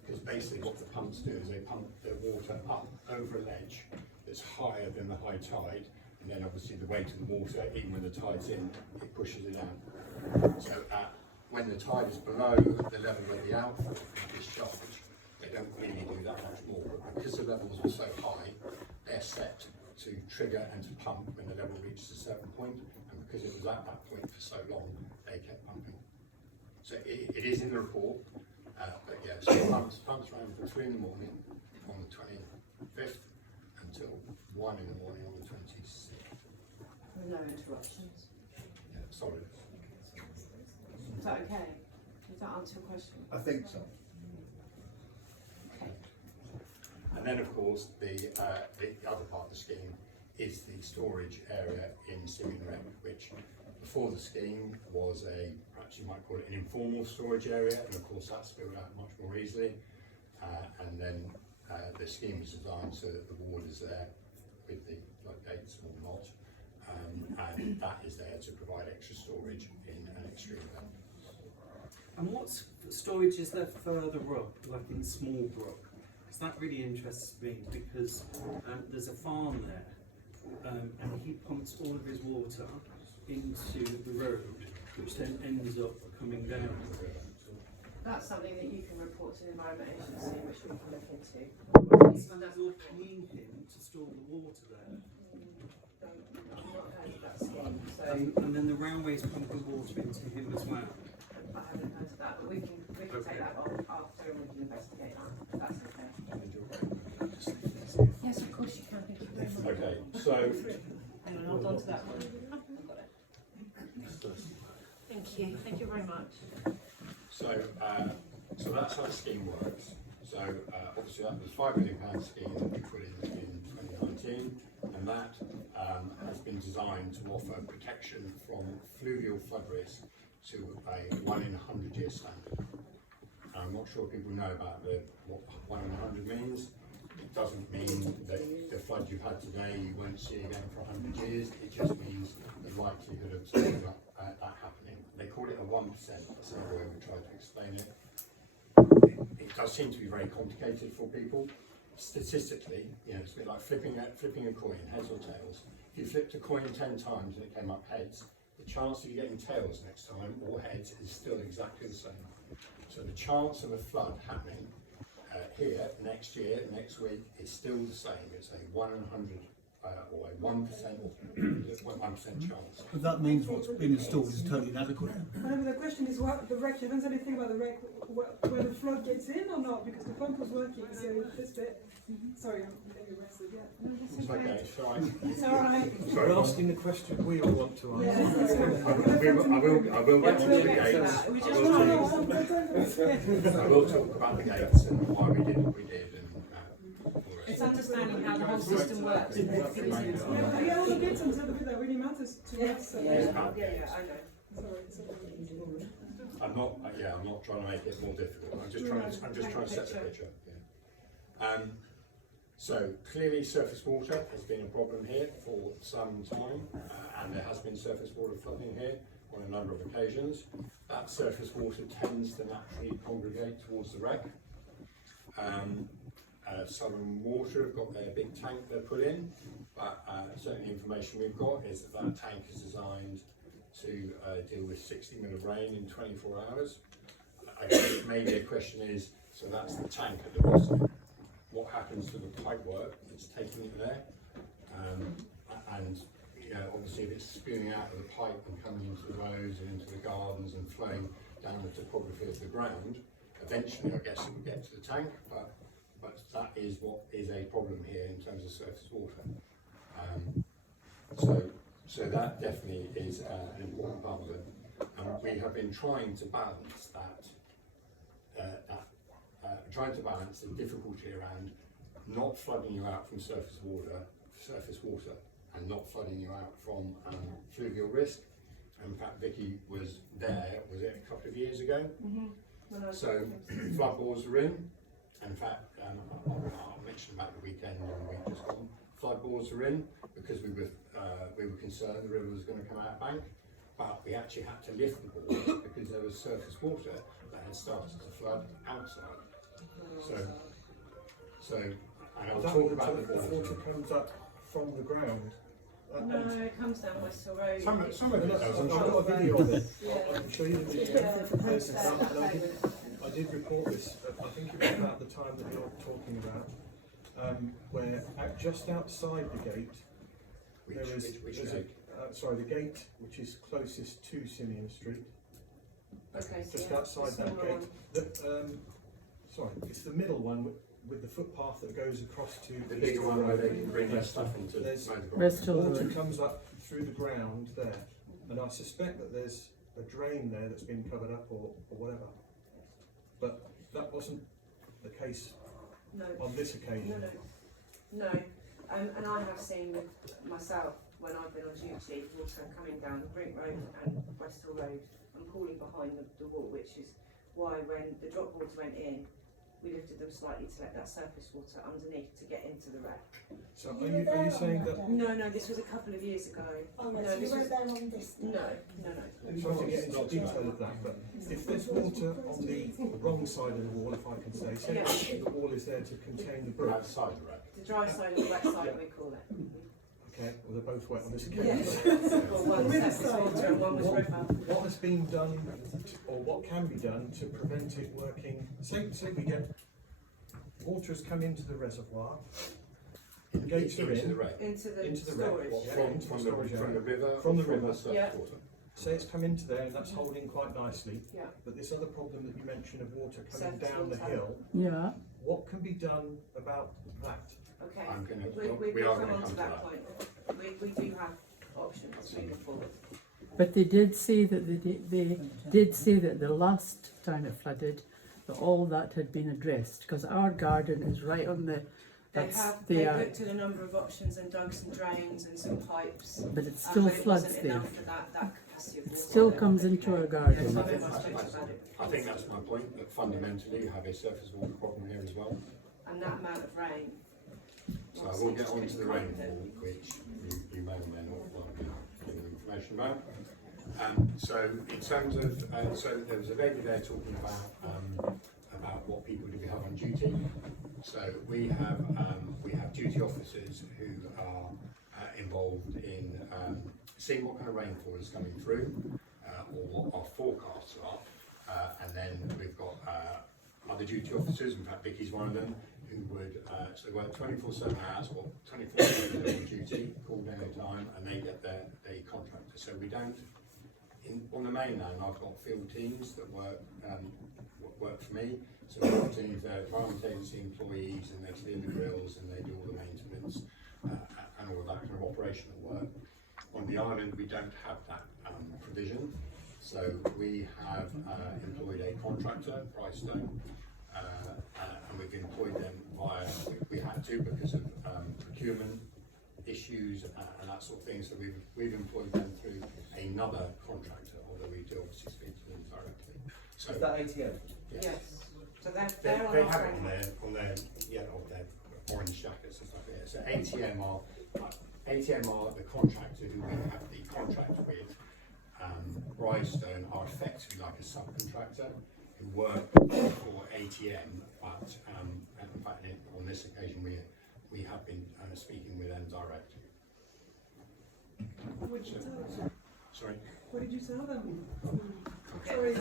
because basically what the pumps do is they pump the water up over a ledge that's higher than the high tide, and then obviously the weight of the water, even when the tide's in, it pushes it down. So when the tide is below the level of the outfall discharge, they don't really do that much more, but because the levels are so high, they're set to trigger and to pump when the level reaches a certain point, and because it was at that point for so long, they kept pumping. So it is in the report, but yeah, so pumps ran from 3 in the morning on the 25th until 1 in the morning on the 26th. No interruptions. Yeah, sorry. Is that okay? Does that answer your question? I think so. Okay. And then, of course, the other part of the scheme is the storage area in Swimming Rec, which before the scheme was perhaps you might call it an informal storage area, and of course that's built out much more easily. And then the scheme is designed so that the ward is there with the floodgates or not, and that is there to provide extra storage in an extreme event. And what storage is there further up, like in Small Brook? Because that really interests me, because there's a farm there, and he pumps all of his water into the road, which then ends up coming down. That's something that you can report to the Environment Agency, which we can look into. And you're paying him to store the water there. I've not heard of that scheme, so And then the railway's pumping water into him as well. I haven't heard of that, but we can take that on after and we can investigate that. That's okay. Yes, of course you can. Thank you very much. Okay, so Hang on, hold on to that one. I've got it. Thank you. Thank you very much. So that's how the scheme works. So obviously that was £5 million scheme that we put in 2019. and that has been designed to offer protection from fluvial flood risk to a 1 in 100 year standard. I'm not sure people know about what 1 in 100 means. It doesn't mean that the flood you've had today you won't see again for 100 years. It just means the likelihood of something like that happening. They call it a 1%. That's another way we try to explain it. It does seem to be very complicated for people. Statistically, it's a bit like flipping a coin, heads or tails. If you flipped a coin 10 times and it came up heads, the chance of you getting tails next time or heads is still exactly the same. So the chance of a flood happening here next year, next week, is still the same. It's a 1 in 100 or a 1% chance. But that means what's been installed is totally inadequate. The question is what the wreck, haven't said anything about the wreck, where the flood gets in or not, because the pump was working, so this bit, sorry, I'm getting arrested, yeah. It's okay, it's all right. It's all right. We're asking the question we all want to answer. I will get onto the gates. I will talk about the gates and why we did what we did. It's understanding how the whole system works and what fits into it. Yeah, all the bits until the bit that really matters to us. I know. I'm not trying to make it more difficult. I'm just trying to set the picture. Yeah. So clearly surface water has been a problem here for some time, and there has been surface water flooding here on a number of occasions. That surface water tends to naturally congregate towards the wreck. Southern Water have got their big tank they put in, but certainly the information we've got is that that tank is designed to deal with 60 mil of rain in 24 hours. I guess maybe a question is, so that's the tank at the bottom. What happens to the pipe work that's taking it there? And obviously if it's spewing out of the pipe and coming into the roads and into the gardens and flowing down the topography of the ground, eventually I guess it will get to the tank, but that is what is a problem here in terms of surface water. So that definitely is an important part of it. And we have been trying to balance the difficulty around not flooding you out from surface water, and not flooding you out from fluvial risk. In fact, Vicky was there, was it a couple of years ago? Mm-hmm. So flood boards are in. In fact, I'll mention about the weekend and the week just gone. Flood boards are in because we were concerned the river was going to come out bank, but we actually had to lift the boards because there was surface water that had started to flood outside. So and I'll talk about the boards. The water comes up from the ground. No, it comes down Westall Road. Some of it does. I've got a video of it. I can show you the video. I did report this, I think it was about the time that you're talking about, where just outside the gate, there is the gate which is closest to Simeon Street. Okay, just outside that gate. Sorry, it's the middle one with the footpath that goes across to the bigger one where they can bring their stuff into the water comes up through the ground there, and I suspect that there's a drain there that's been covered up or whatever. But that wasn't the case on this occasion. No. And I have seen myself when I've been on duty, water coming down Brink Road and Westall Road and pooling behind the wall, which is why when the drop boards went in, we lifted them slightly to let that surface water underneath to get into the wreck. So are you saying that? No, this was a couple of years ago. Oh, no, so you weren't there on this? No. I'm trying to get into detail of that, but if there's water on the wrong side of the wall, if I can say, the wall is there to contain the brick. Outside the wreck. The dry side and the wet side, we call it. Okay, well they're both wet on this occasion. Yes. Well, one was surface water and one was river. What has been done, or what can be done to prevent it working? Say we get water has come into the reservoir, the gates are in, into the storage. From the river. From the river. Yeah. Say it's come into there and that's holding quite nicely. Yeah. But this other problem that you mentioned of water coming Surface down the water. hill. Yeah. What can be done about that? Okay. We will come on to that point. We do have options moving forward. But they did say that they did say that the last time it flooded, that all that had been addressed, because our garden is right on the They've looked at a number of options and dug some drains and some pipes. But it still but it floods wasn't there. enough for that capacity of It water. still comes into our garden. Yes, I spoke about it. I think that's my point, that fundamentally you have a surface water problem here as well. And that amount of rain. So I will get on to the rainfall, which you may or may not want to give information about. So in terms of, so there was a lady there talking about what people do we have on duty. So we have duty officers who are involved in seeing what kind of rainfall is coming through, or what our forecasts are, and then we've got other duty officers. In fact, Vicky's one of them, who would so they work 24/7 hours or 24/7 on duty, called any time, and they get their contractor. So we don't. On the mainland, I've got field teams that work for me. So we've got teams there, environment agency employees, and they clean the grills and they do all the maintenance and all of that kind of operational work. On the island, we don't have that provision. So we have employed a contractor, Brightstone, and we've employed them via, we had to because of procurement issues and that sort of thing. So we've employed them through another contractor, although we do obviously speak to them directly. So is that ATM? Yes. So they they're on have our it on their orange jackets and stuff like that. So ATM are the contractor who we have the contract with. Brightstone are effectively like a subcontractor who work for ATM, but in fact on this occasion we have been speaking with them directly. What did you tell them? Sorry? What did you tell them? Sorry, I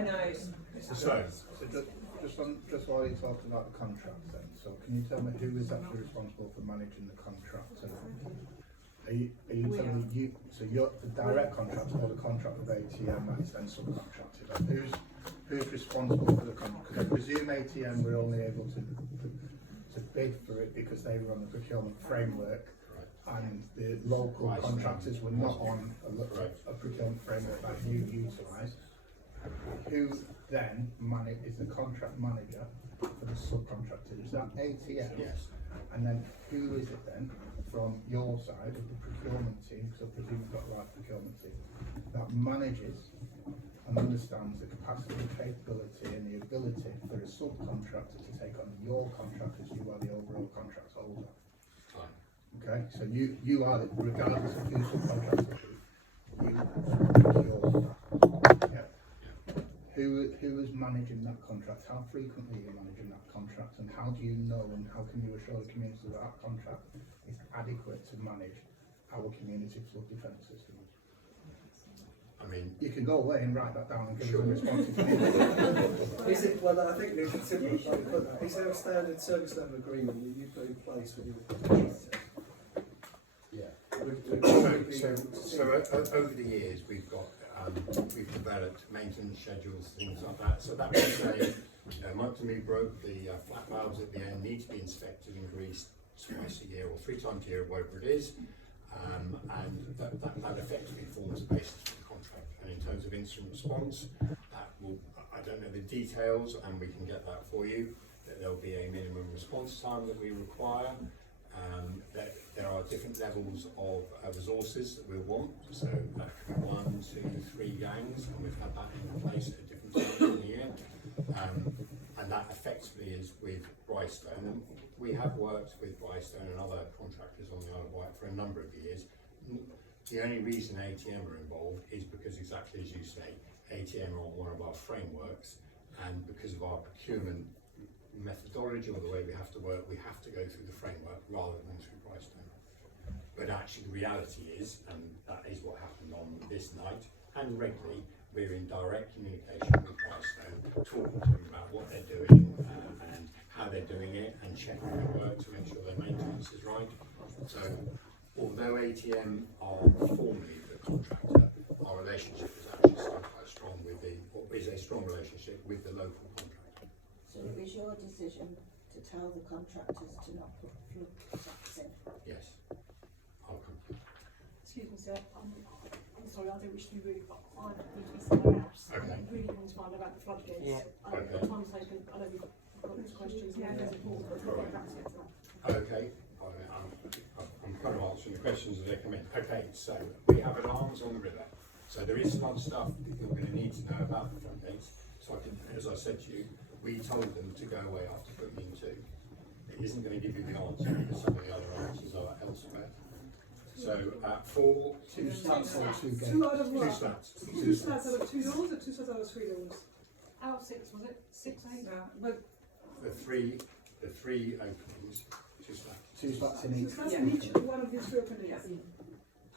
know. So just while you're talking about the contract then, so can you tell me who is actually responsible for managing the contract? Are you telling me so you're the direct contract or the contract with ATM that is then subcontracted? Like who's responsible for the contract? Because I presume ATM were only able to bid for it because they were on the procurement framework, and the local contractors were not on a procurement framework that you utilise. Who then is the contract manager for the subcontractor? Is that ATM? Yes. And then who is it then from your side of the procurement team, because I presume you've got a large procurement team, that manages and understands the capacity and capability and the ability for a subcontractor to take on your contract as you are the overall contract holder? Okay, so you are, regardless of who subcontractor you procure. Yeah. Who is managing that contract? How frequently are you managing that contract, and how do you know and how can you assure the community that that contract is adequate to manage our community flood defence system? I mean, you can go away and write that down and give us a response. Is it, well, I think it's simple. Is there a standard service level agreement that you put in place with your contractor? Yeah. So over the years we've developed maintenance schedules, things like that. So that would say, monthly broke, the flat valves at the end need to be inspected and greased twice a year or 3 times a year, whatever it is, and that effectively forms the basis for the contract. And in terms of incident response, that will, I don't know the details, and we can get that for you. That there will be a minimum response time that we require. That there are different levels of resources that we'll want, so that could be 1, 2, 3 gangs, and we've had that in place at different times in the year, and that effectively is with Brightstone. And we have worked with Brightstone and other contractors on the Isle of Wight for a number of years. The only reason ATM are involved is because, exactly as you say, ATM are on one of our frameworks, and because of our procurement methodology or the way we have to work, we have to go through the framework rather than through Brightstone. But actually the reality is, and that is what happened on this night, and regularly, we're in direct communication with Brightstone, talking to them about what they're doing and how they're doing it, and checking their work to make sure their maintenance is right. So although ATM are formally the contractor, our relationship is actually still quite strong with is a strong relationship with the local contractor. So it was your decision to tell the contractors to not put flood traps in? Yes. I'll come. Excuse me, sir. I'm sorry, I don't wish to be rude, but I need to be somewhere else. Okay. I really want to find about the floodgates. Yeah. I know the time's taken, I know we've got these questions, yeah, there's a report, but we'll get back to that. Okay, I'm kind of answering the questions as they come in. Okay, so we have alarms on the river. So there is some other stuff that you're going to need to know about the floodgates. So I can, as I said to you, we told them to go away after putting in 2. It isn't going to give you the answer because some of the other answers are elsewhere. So for 2 slats or 2 gates? 2 out of 2 what? slats. 2 slats out of 2 doors or 2 slats out of 3 doors? Out of 6, was it? 6, 8? Yeah, but The three openings, 2 slats. 2 slats in 2 each. slats in each one of these 3 openings.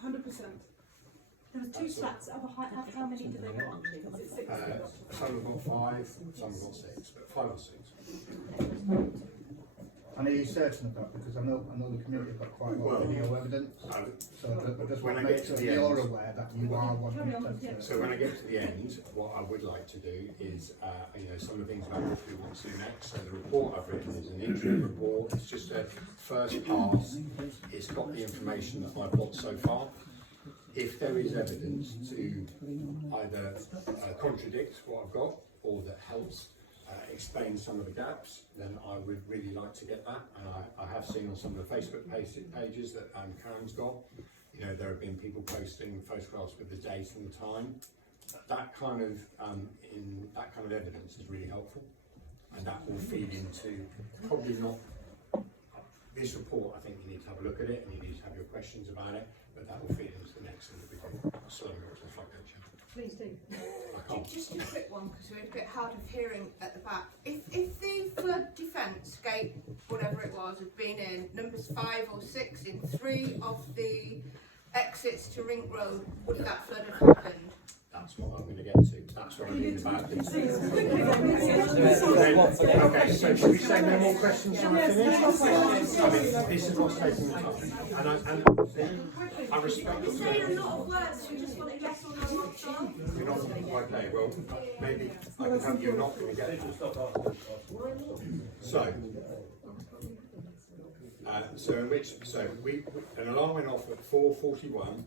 100%. There were 2 slats. How many do they want? Was it 6? Some have got 5, some have got 6, but 5 or 6. And are you certain of that? Because I know the community have got quite a lot of video evidence. So I just want to make sure you're aware that you are 100%. So when I get to the end, what I would like to do is, some of the things about what we want to do next. So the report I've written is an interim report. It's just a first pass. It's got the information that I've got so far. If there is evidence to either contradict what I've got or that helps explain some of the gaps, then I would really like to get that. And I have seen on some of the Facebook pages that Karen's got, there have been people posting photographs with the date and the time. That kind of evidence is really helpful, and that will feed into probably not this report. I think you need to have a look at it and you need to have your questions about it, but that will feed into the next thing that we do. So Please do. Just a quick one, because we're a bit hard of hearing at the back. If the flood defence gate, whatever it was, had been in numbers 5 or 6 in 3 of the exits to Rink Road, would that flood have happened? That's what I'm going to get to. That's what I mean about this. Okay, so should we say no more questions when I finish? I mean, this is what's taking the time. And I respect You're saying a lot of words, you just want a yes or no answer. You're not okay. Well, maybe I can help you. Not going to get it. So an alarm went off at 4:41.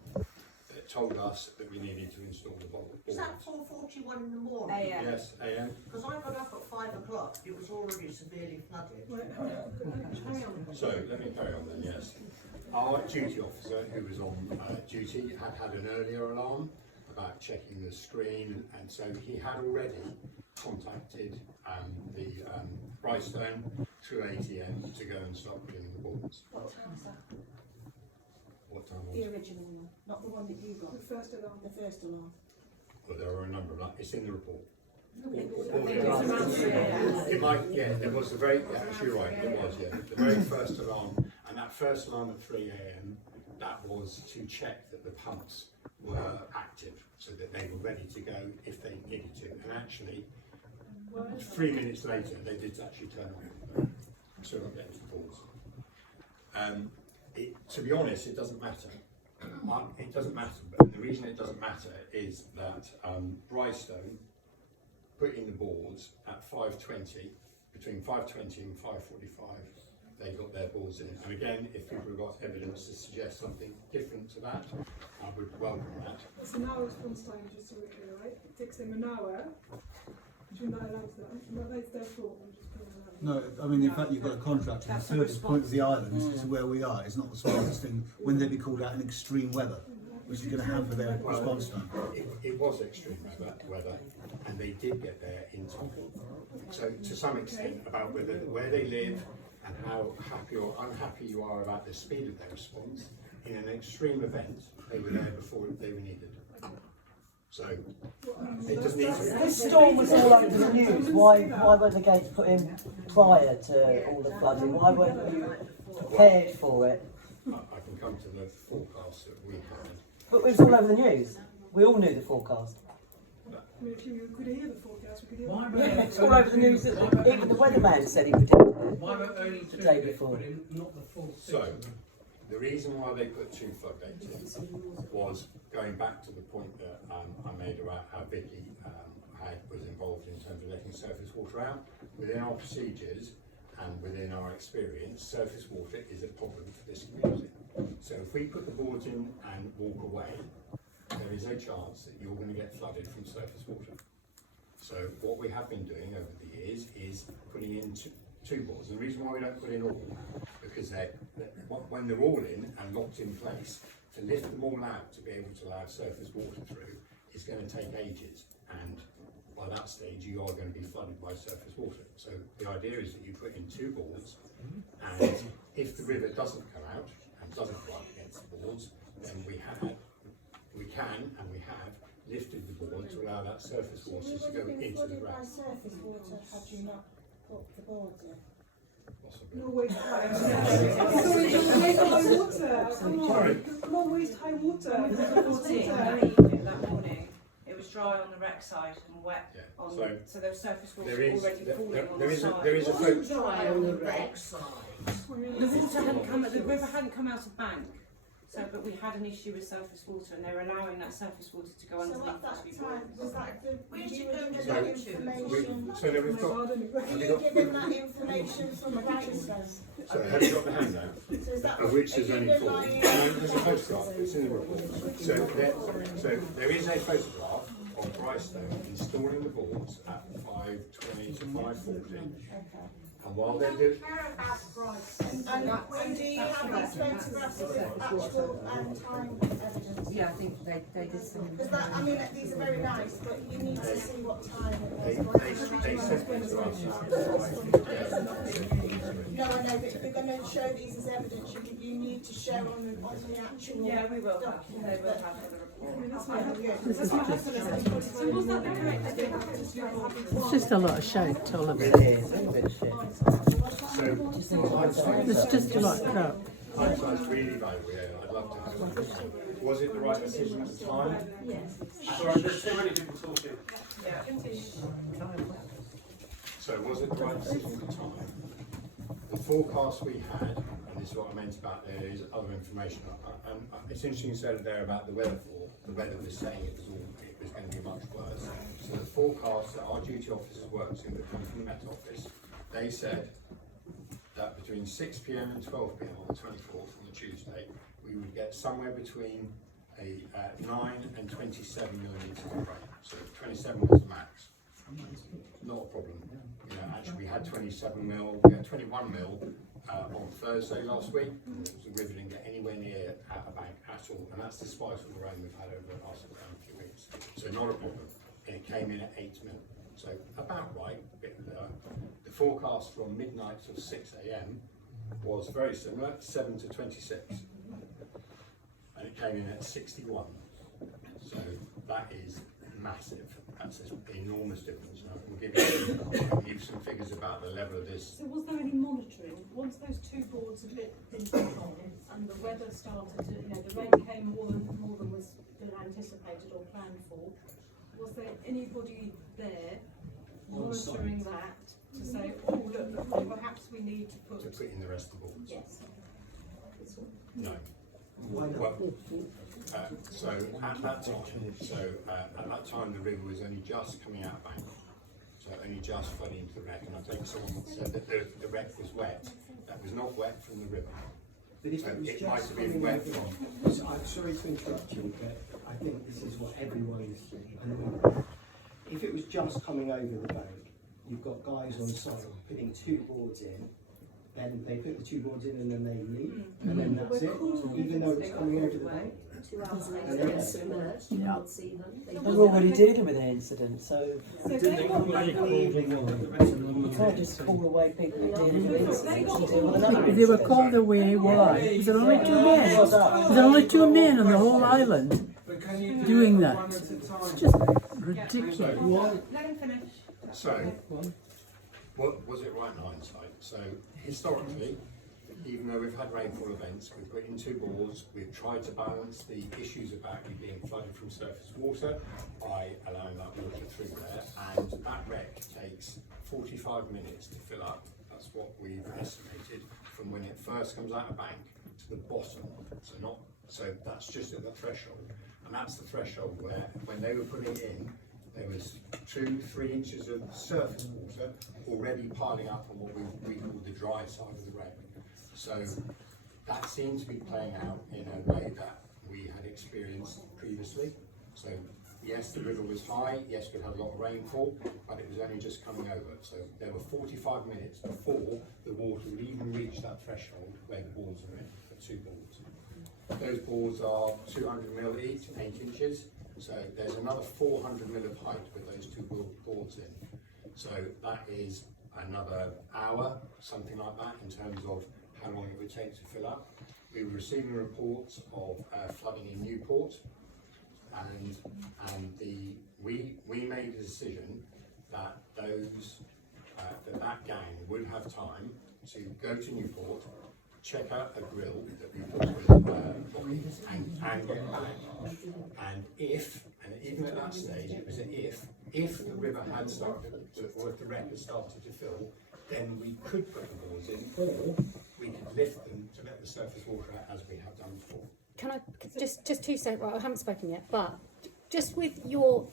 It told us that we needed to install the board. Was that 4:41 in the morning? AM. Yes, AM. Because I got up at 5 o'clock, it was already severely flooded. So let me carry on then. Yes, our duty officer, who was on duty, had an earlier alarm about checking the screen, and so he had already contacted the Brightstone through ATM to go and start putting in the boards. What time was that? What time was The it? original one, not the one that you got. The first alarm. The first alarm. Well, there are a number of that. It's in the report. Yeah. It might, yeah, there was the very, yeah, actually you're right, it was, yeah, the very first alarm, and that first alarm at 3 AM, that was to check that the pumps were active, so that they were ready to go if they needed to, and actually, 3 minutes later, they did actually turn on, so we're getting to the boards. To be honest, it doesn't matter. It doesn't matter, but the reason it doesn't matter is that Brightstone put in the boards at 5:20, between 5:20 and 5:45, they got their boards in. And again, if people have got evidence to suggest something different to that, I would welcome that. It's an hour response time, just so we're clear, right? It takes them an hour between that alarm to that. But that's their fault. I'm just putting that out. No, I mean, in fact, you've got a contract, and the furthest point of the island is where we are. It's not the smartest thing when they be called out in extreme weather, which is going to hamper their response time. It was extreme weather, and they did get there in time. So to some extent, about where they live and how happy or unhappy you are about the speed of their response, in an extreme event, they were there before they were needed. So it doesn't need to. This storm was all over the news. Why weren't the gates put in prior to all the flooding? Why weren't you prepared for it? I can come to the forecast that we had. But it was all over the news. We all knew the forecast. I mean, if you could hear the forecast, we could hear Yeah, it's all over the news. Even the weatherman said he predicted it the day before. So, the reason why they put 2 floodgates in was going back to the point that I made about how Vicky was involved in terms of letting surface water out. Within our procedures and within our experience, surface water is a problem for this community. So if we put the boards in and walk away, there is a chance that you're going to get flooded from surface water. So what we have been doing over the years is putting in two boards. And the reason why we don't put in all, because when they're all in and locked in place, to lift them all out to be able to allow surface water through is going to take ages. And by that stage, you are going to be flooded by surface water. So the idea is that you put in two boards, and if the river doesn't come out and doesn't go up against the boards, then we can lifted the board to allow that surface water to go into the ground. Surface water had you not put the boards in? No waste high water. Come on. No waste high water. That morning, it was dry on the wreck side and wet on, so there was surface water already pooling on the side. There is a photo. Dry on the wreck side. The water hadn't come, the river hadn't come out of bank. So, but we had an issue with surface water, and they were allowing that surface water to go underneath the two boards. Was that the, Where'd you were go given to that go information? So now we've got. Were you given that information from the writers? So have you got the handout? So is that Of which there's are you only 4. relying- There's a photograph, it's in the report. So there is a photograph of Brightstone installing the boards at 5:20 to 5:14. And while they're doing, And do you have these photographs of actual time evidence? Yeah, I think they did some. Because that, I mean, these are very nice, but you need to see what time it they was. sent them to us. No, I know, but if you're going to show these as evidence, you need to show on the actual Yeah, we will have. document. They will have for the report. That's my good. That's my husband. So was that the correct? It's just a lot of shite, all of it. It is, it's a bit shit. It's just a lot of crap. Hindsight's really valuable, yeah, I'd love to have it. Was it the right decision at the time? Yes. Sorry, there's too many people talking. Yeah. So was it the right decision at the time? The forecast we had, and this is what I meant about there is other information. It's interesting you said there about the weather for. The weather was saying it was going to be much worse. So the forecast that our duty officers worked in that come from the Met Office, they said that between 6 p.m. and 12 p.m. on the 24th, on the Tuesday, we would get somewhere between a 9 and 27 millimetres of rain. So 27 was the max. Not a problem. You know, actually, we had 27 mil, we had 21 mil on Thursday last week. The river didn't get anywhere near Outer Bank at all, and that's despite all the rain we've had over the last few weeks. So not a problem. And it came in at 8 mil. So about right, a bit lower. The forecast from midnight till 6 a.m. was very similar, 7 to 26. And it came in at 61. So that is massive. That's an enormous difference. And I can give you some figures about the level of this. So was there any monitoring? Once those two boards had been put on and the weather started to, the rain came more than was anticipated or planned for, was there anybody there monitoring that to say, oh look, perhaps we need to put in the rest of the boards? Yes. No. Well, so at that time, the river was only just coming out of bank, so only just flooding into the wreck. And I think someone said that the wreck was wet. That was not wet from the river. But if So it was it just might have been wet from. So I'm sorry to interrupt you, but I think this is what everyone's annoyed about. If it was just coming over the bank, you've got guys on site putting two boards in, then they put the two boards in and then they leave, and then that's it, even though it's coming over the bank. 2 hours later, they're submerged, you can't see them. We're already dealing with an incident, so you can't just call away people who are dealing with incidents and deal with another They were called away, why? Is there only 2 men? Is there only 2 men on the whole island doing that? It's just ridiculous. Let him finish. So, what was it right in hindsight? So, historically, even though we've had rainfall events, we've put in 2 boards, we've tried to balance the issues about you being flooded from surface water by allowing that water through there, and that wreck takes 45 minutes to fill up. That's what we've estimated from when it first comes out of bank to the bottom. So that's just at the threshold, and that's the threshold where when they were putting it in, there was 2-3 inches of surface water already piling up on what we call the dry side of the wreck. So that seems to be playing out in a way that we had experienced previously. So yes, the river was high, yes, we had a lot of rainfall, but it was only just coming over. So there were 45 minutes before the water would even reach that threshold where the boards are in, the 2 boards. Those boards are 200 mil each, 8 inches. So there's another 400 mil of height with those 2 boards in. So that is another hour, something like that, in terms of how long it would take to fill up. We were receiving reports of flooding in Newport, and we made a decision that that gang would have time to go to Newport, check out a grill that we put with and get back. And even at that stage, it was an if the river had started to, or if the wreck had started to fill, then we could put the boards in, or we could lift them to let the surface water out as we have done before. Can I just 2 seconds? Well, I haven't spoken yet, but just with your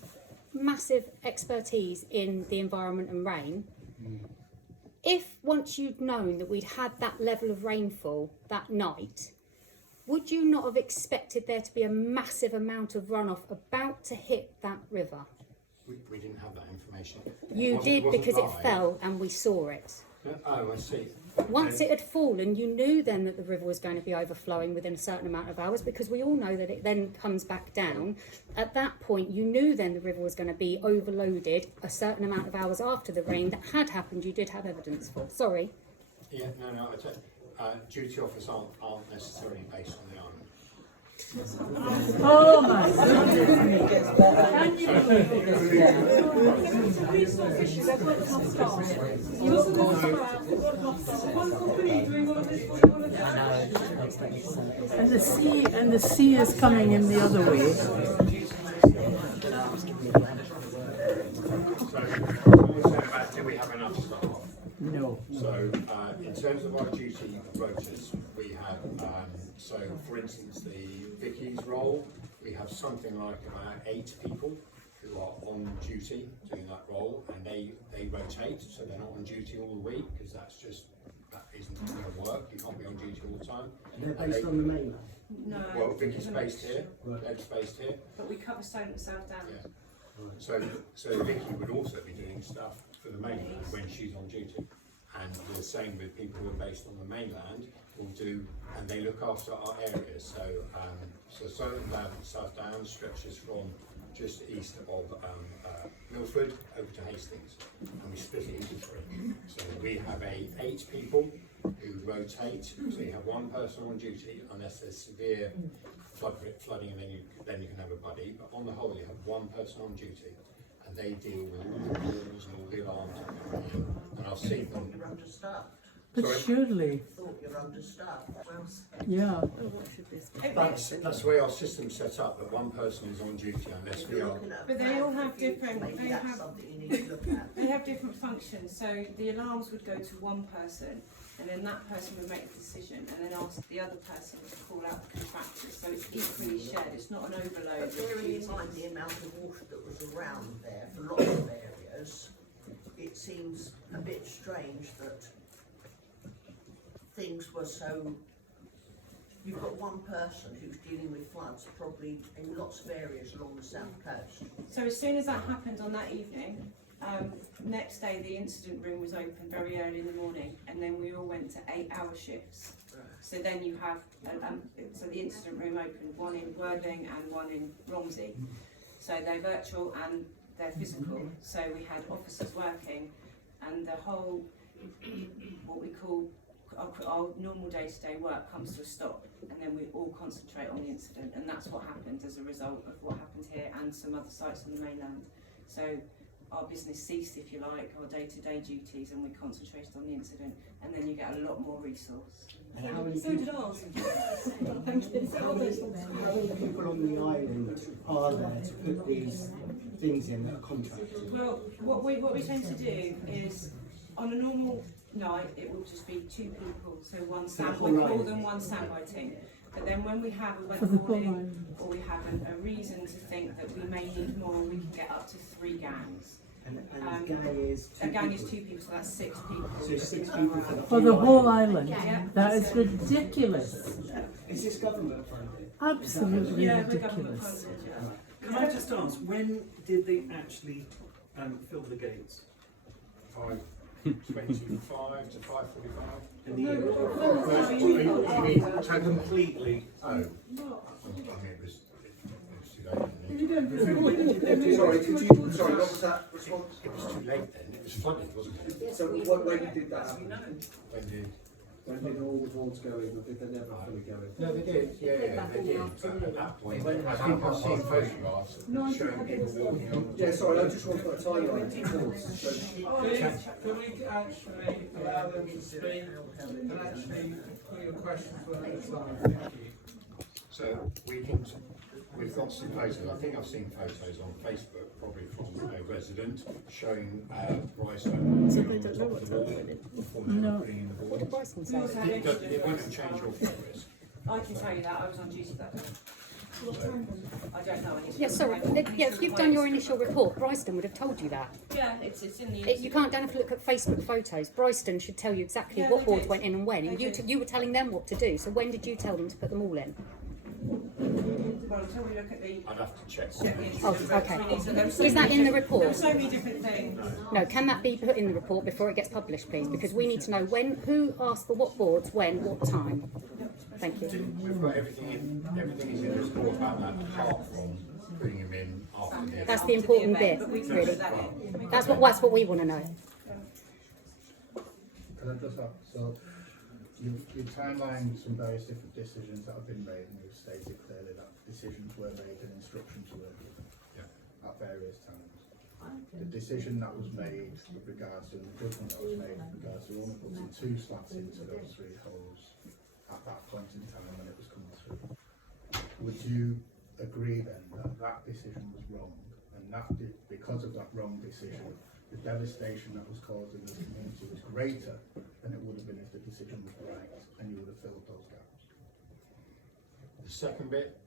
massive expertise in the environment and rain, if once you'd known that we'd had that level of rainfall that night, would you not have expected there to be a massive amount of runoff about to hit that river? We didn't have that information. You did, because it fell and we saw it. Oh, I see. Once it had fallen, you knew then that the river was going to be overflowing within a certain amount of hours, because we all know that it then comes back down. At that point, you knew then the river was going to be overloaded a certain amount of hours after the rain that had happened. You did have evidence for. Sorry. Yeah, no, I tell you, duty officers aren't necessarily based on the island. Oh my goodness. And the sea is coming in the other way. Do we have enough staff? No. So in terms of our duty rotas, we have, so for instance, Vicky's role, we have something like about 8 people who are on duty doing that role, and they rotate, so they're not on duty all the week, because that isn't going to work. You can't be on duty all the time. They're based on the mainland? No. Well, Vicky's based here, Ed's based here. But we cover South Down. Yeah. So Vicky would also be doing stuff for the mainland when she's on duty, and the same with people who are based on the mainland will do, and they look after our areas. So South Down stretches from just east of Milford over to Hastings, and we split it into 3. So we have 8 people who rotate. So you have 1 person on duty unless there's severe flooding, and then you can have a buddy. But on the whole, you have 1 person on duty, and they deal with all the calls and all the alarms. And I've seen them. You're understaffed. But surely. I thought you're understaffed. Well, yeah. That's the way our system's set up, that 1 person is on duty unless we are. But they all have different. They have different functions. So the alarms would go to 1 person, and then that person would make a decision, and then ask the other person to call out the contractors. So it's equally shared. It's not an overload. But bearing in mind the amount of water that was around there for lots of areas, it seems a bit strange that things were so. You've got 1 person who's dealing with floods probably in lots of areas along the south coast. So as soon as that happened on that evening, next day the incident room was open very early in the morning, and then we all went to 8-hour shifts. So then you have, so the incident room opened, 1 in Worthing and 1 in Romsey. So they're virtual and they're physical. So we had officers working, and the whole, what we call our normal day-to-day work comes to a stop, and then we all concentrate on the incident, and that's what happened as a result of what happened here and some other sites on the mainland. So our business ceased, if you like, our day-to-day duties, and we concentrated on the incident, and then you get a lot more resource. So did ours. How many people on the island are there to put these things in that are contracted? Well, what we tend to do is, on a normal night, it will just be 2 people, so we call them 1 standby team. But then when we have a weather warning, or we have a reason to think that we may need more, we can get up to 3 gangs. And a gang is 2 people, so that's 6 people. So 6 people For the whole island? Yeah. That is ridiculous. Is this government funded? Absolutely Yeah, we're government ridiculous. funded, yeah. Can I just ask, when did they actually fill the gates? 5:25 to 5:45. In the evening? You mean Completely. Oh. I mean, it was too late. Sorry, what was that response? It was too late then. It was flooded, wasn't it? So when did that happen? When did all the boards go in, or did they never fully go in? No, they did. Yeah, they did. But at that point, I think I've seen photographs showing people walking on. Yeah, sorry, I just want to put a timeline to boards. Can we actually allow them to speak and actually put your questions one at a time? Thank you. So we've got some photos. I think I've seen photos on Facebook, probably from a resident, showing Bryson So they don't know what's happening. No. What did Bryson say? It won't change your flood risk. I can tell you that, I was on duty that day. I don't know anything. Yeah, sorry. Yeah, if you've done your initial report, Bryston would have told you that. Yeah, it's in the... You can't have to look at Facebook photos. Bryston should tell you exactly what boards went in and when. And you were telling them what to do. So when did you tell them to put them all in? Well, until we look at the... I'd have to check. Oh, okay. Is that in the report? There are so many different things. No, can that be put in the report before it gets published, please? Because we need to know who asked for what boards, when, what time. Thank you. We've got everything in. Everything is in the report about that, apart from putting them in after the. That's the important bit, really. That's what we want to know. Can I just ask, so you've timelined some various different decisions that have been made, and you've stated clearly that decisions were made and instructions were given at various times. The decision that was made with regards to, and the judgment that was made with regards to only putting 2 slats into those 3 holes at that point in time when it was coming through, would you agree then that that decision was wrong, and that because of that wrong decision, the devastation that was caused in the community was greater than it would have been if the decision was right and you would have filled those gaps? The second bit,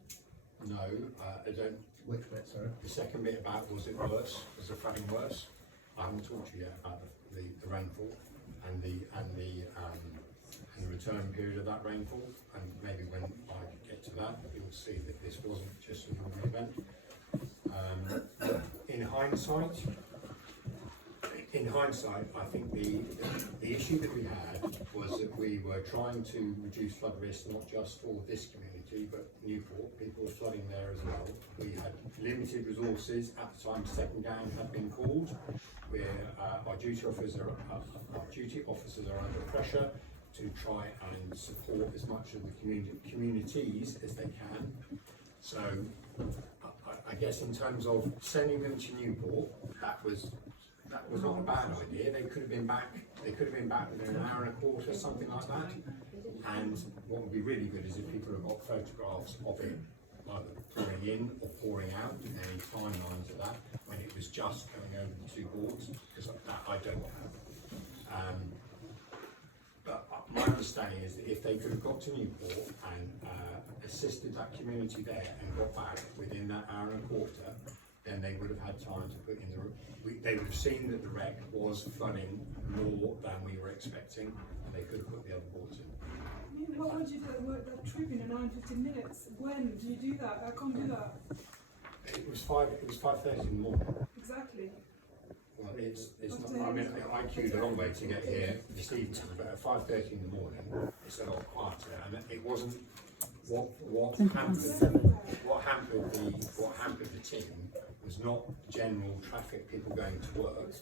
no, I don't. Which bit, sorry? The second bit about was it worse? Was the flooding worse? I haven't talked to you yet about the rainfall and the return period of that rainfall, and maybe when I get to that, you'll see that this wasn't just a normal event. In hindsight, I think the issue that we had was that we were trying to reduce flood risk not just for this community but Newport. People were flooding there as well. We had limited resources at the time. Second down had been called. Our duty officers are under pressure to try and support as much of the communities as they can. So I guess in terms of sending them to Newport, that was not a bad idea. They could have been back within an hour and a quarter, something like that. And what would be really good is if people have got photographs of it either pouring in or pouring out, and any timelines of that when it was just coming over the 2 boards, because that I don't have. But my understanding is that if they could have got to Newport and assisted that community there and got back within that hour and a quarter, then they would have had time to put in they would have seen that the wreck was flooding more than we were expecting, and they could have put the other boards in. What would you do at work that trip in 9-15 minutes? When do you do that? I can't do that. It was 5:30 in the morning. Exactly. Well, it's not. I mean, I queued a long way to get here this evening, but at 5:30 in the morning, it's a lot quieter, and it wasn't. What hampered the team was not general traffic, people going to work.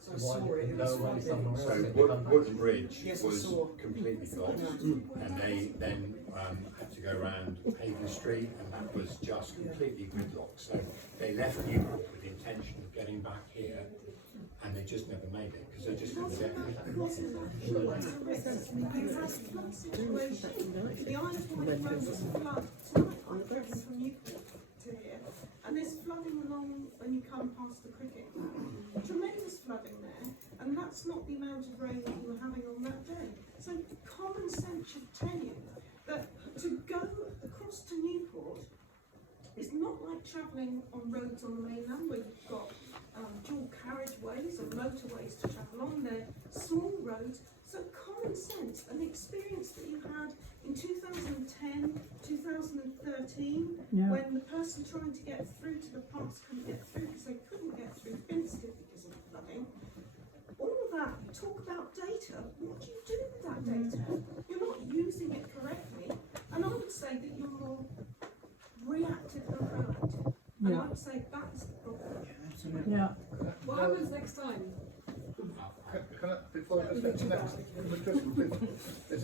So Wood Bridge was completely blocked, and they then had to go around Haven Street, and that was just completely gridlocked. So they left Newport with the intention of getting back here, and they just never made it because they just couldn't get here. The Isle of Wight was flood tonight. I'm travelling from Newport to here, and there's flooding along when you come past the cricket ground. Tremendous flooding there, and that's not the amount of rain that you were having on that day. So common sense should tell you that to go across to Newport is not like travelling on roads on the mainland where you've got dual carriageways and motorways to travel on there, small roads. So common common sense and the experience that you had in 2010, 2013, Yeah. when the person trying to get through to the pumps couldn't get through because they couldn't get through Finstead because of the flooding. All of that, you talk about data, what do you do with that data? You're not using it correctly, and I would say that you're more reactive than proactive. And I would say that's the problem. Yeah. What happens next time? Can I, before I get to next,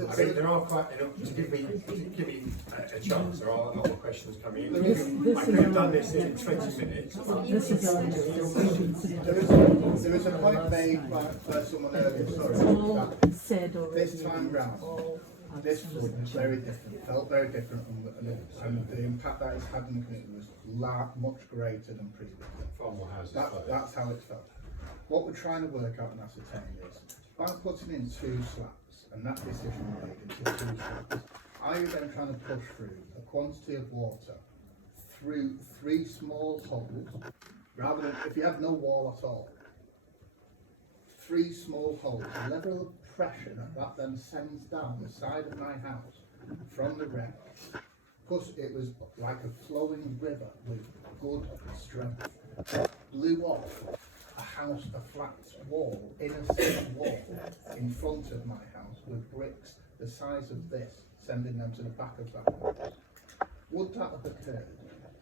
I think there are quite enough to give me a chance. There are a lot of questions coming in. I could have done this in 20 minutes. There is a point made by someone earlier, sorry, this time round, this was very different, felt very different, and the impact that it's had in the community was much greater than previously. Far more houses. That's how it felt. What we're trying to work out and ascertain is, by putting in 2 slabs, and that decision made into 2 slabs, are you then trying to push through a quantity of water through 3 small holes, rather than, if you have no wall at all, 3 small holes, the level of pressure that then sends down the side of my house from the wreck, plus it was like a flowing river with good strength, blew off a flat wall, inner city wall, in front of my house with bricks the size of this, sending them to the back of that wall. Would that have occurred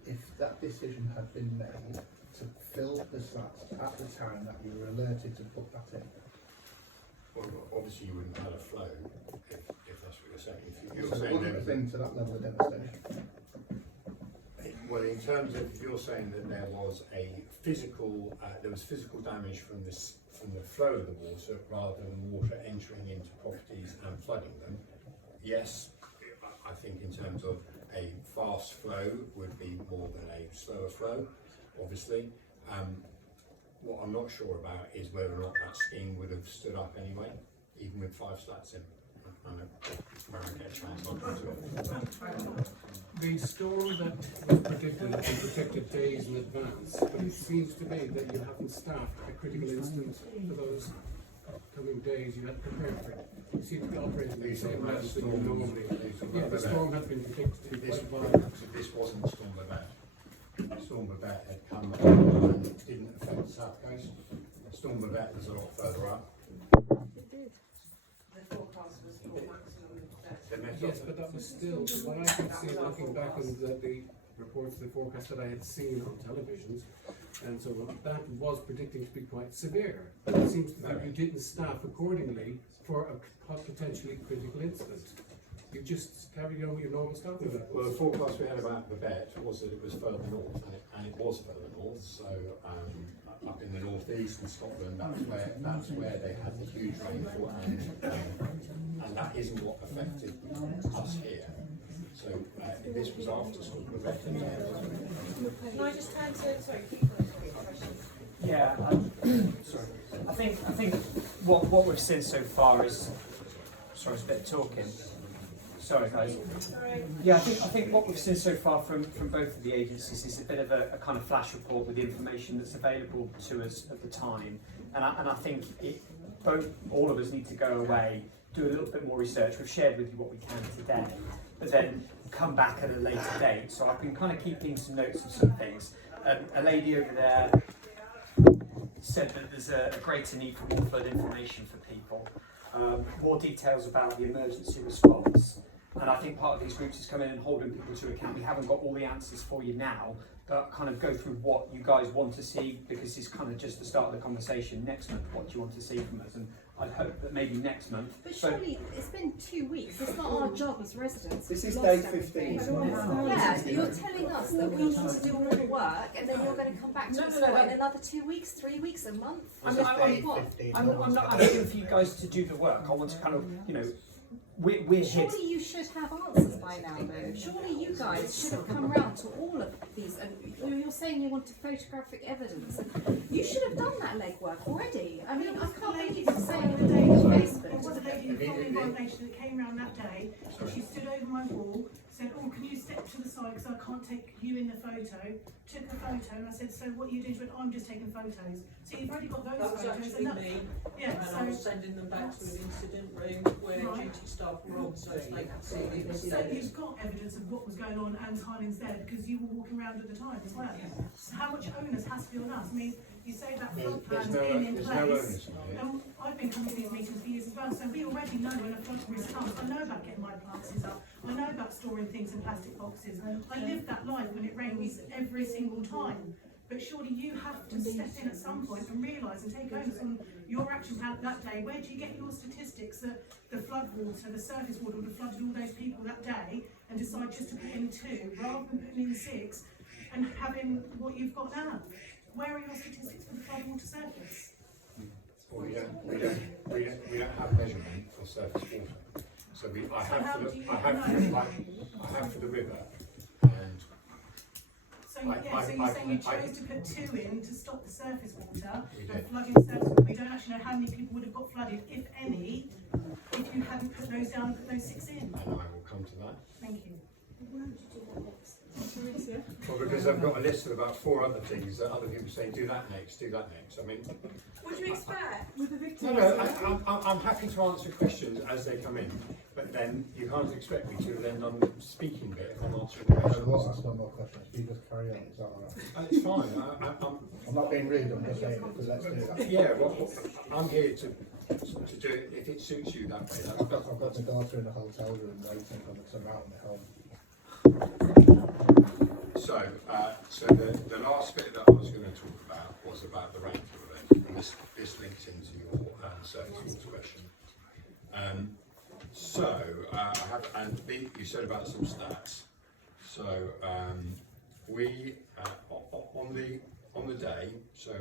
if that decision had been made to fill the slats at the time that you were alerted to put that in? Well, obviously you wouldn't have had a flow if that's what you're saying. If you're So saying it wouldn't have been to that level of devastation. Well, in terms of, you're saying that there was physical damage from the flow of the water rather than water entering into properties and flooding them. Yes, I think in terms of a fast flow would be more than a slower flow, obviously. What I'm not sure about is whether or not that scheme would have stood up anyway, even with 5 slats in. The storm that was predicted had been predicted days in advance, but it seems to me that you haven't staffed a critical instance for those coming days you had prepared for. You seem to be operating the same levels that you normally. Yeah, the storm had been predicted to be quite violent. This wasn't Storm Babette. Storm Babette had come and didn't affect the South Coast. Storm Babette was a lot further up. It did. The forecast was for maximum. Yes, but that was still, what I could see looking back on the reports, the forecast that I had seen on televisions, and so that was predicting to be quite severe. But it seems that you didn't staff accordingly for a potentially critical incident. You just carried on with your normal staffing levels. Well, the forecast we had about Babette was that it was further north, and it was further north. So up in the northeast in Scotland, that's where they had the huge rainfall, and that isn't what affected us here. So this was after sort of Babette. Can I just turn to, sorry, keep going to your question. Yeah, sorry. I think what we've seen so far is, sorry, it's a bit of talking. Sorry, guys. Yeah, I think what we've seen so far from both of the agencies is a bit of a kind of flash report with the information that's available to us at the time, and I think all of us need to go away, do a little bit more research. We've shared with you what we can today, but then come back at a later date. So I've been kind of keeping some notes of some things. A lady over there said that there's a greater need for more flood information for people, more details about the emergency response. And I think part of these groups is coming in and holding people to account. We haven't got all the answers for you now, but kind of go through what you guys want to see, because it's kind of just the start of the conversation. Next month, what do you want to see from us? And I'd hope that maybe next month. But surely it's been 2 weeks. It's not our job as residents. This is We've day lost 15. everything. Yeah, you're telling us that we need to do all the work, and then you're going to come back to us in another 2 weeks, 3 weeks, a month. I'm not asking for you guys to do the work. I want to kind of, we're here. Surely you should have answers by now, though. Surely you guys should have come around to all of these, and you're saying you want photographic evidence. You should have done that legwork already. I mean, I can't believe you're saying in a day on Facebook. There was a lady in the Following Foundation that came around that day, and she stood over my wall, said, "Oh, can you step to the side because I can't take you in the photo photo, took a photo, and I said, so what are you doing? She went, I'm just taking photos. So you've already got those That was photos. actually and me, yeah, and so I was sending them back to an incident room where Right. duty staff were on, so they could see the So you've got evidence of what was going on and timings there because you were walking around at the time as well. So how much onus has to be on us? I mean, you say that flood plan's in there's place. no onus on it. And I've been coming to these meetings for years as well, so we already know when a flood risk comes. I know about getting my plants up. I know about storing things in plastic boxes. I live that life when it rains every single time. But surely you have to step in at some point and realise and take onus on your action plan that day. Where do you get your statistics that the flood water, the surface water would have flooded all those people that day and decide just to put in 2 rather than putting in 6 and having what you've got now? Where are your statistics for the flood water surface? Well, we don't have measurement for surface water. So I have for the river, and So you're saying you chose to put 2 in to stop the surface water and flooding surface water. We don't actually know how many people would have got flooded, if any, if you hadn't put those down and put those 6 in. And I will come to that. Thank you. Why don't you do that next? Well, because I've got a list of about 4 other things that other people say, do that next, do that next. I mean, What do you expect? With the victims? no, I'm happy to answer questions as they come in, but then you can't expect me to then on the speaking bit if I'm answering questions. That's no more questions. You just carry on. Is that all right? It's fine. I'm not being rude. I'm just saying it because let's do that. Yeah, well, I'm here to do it if it suits you that way. I've got to go through the hotel room waiting because I'm out on the home. So the last bit that I was going to talk about was about the rainfall event, and this links into your surface water question. I have, and you said about some stats. So we on the day. So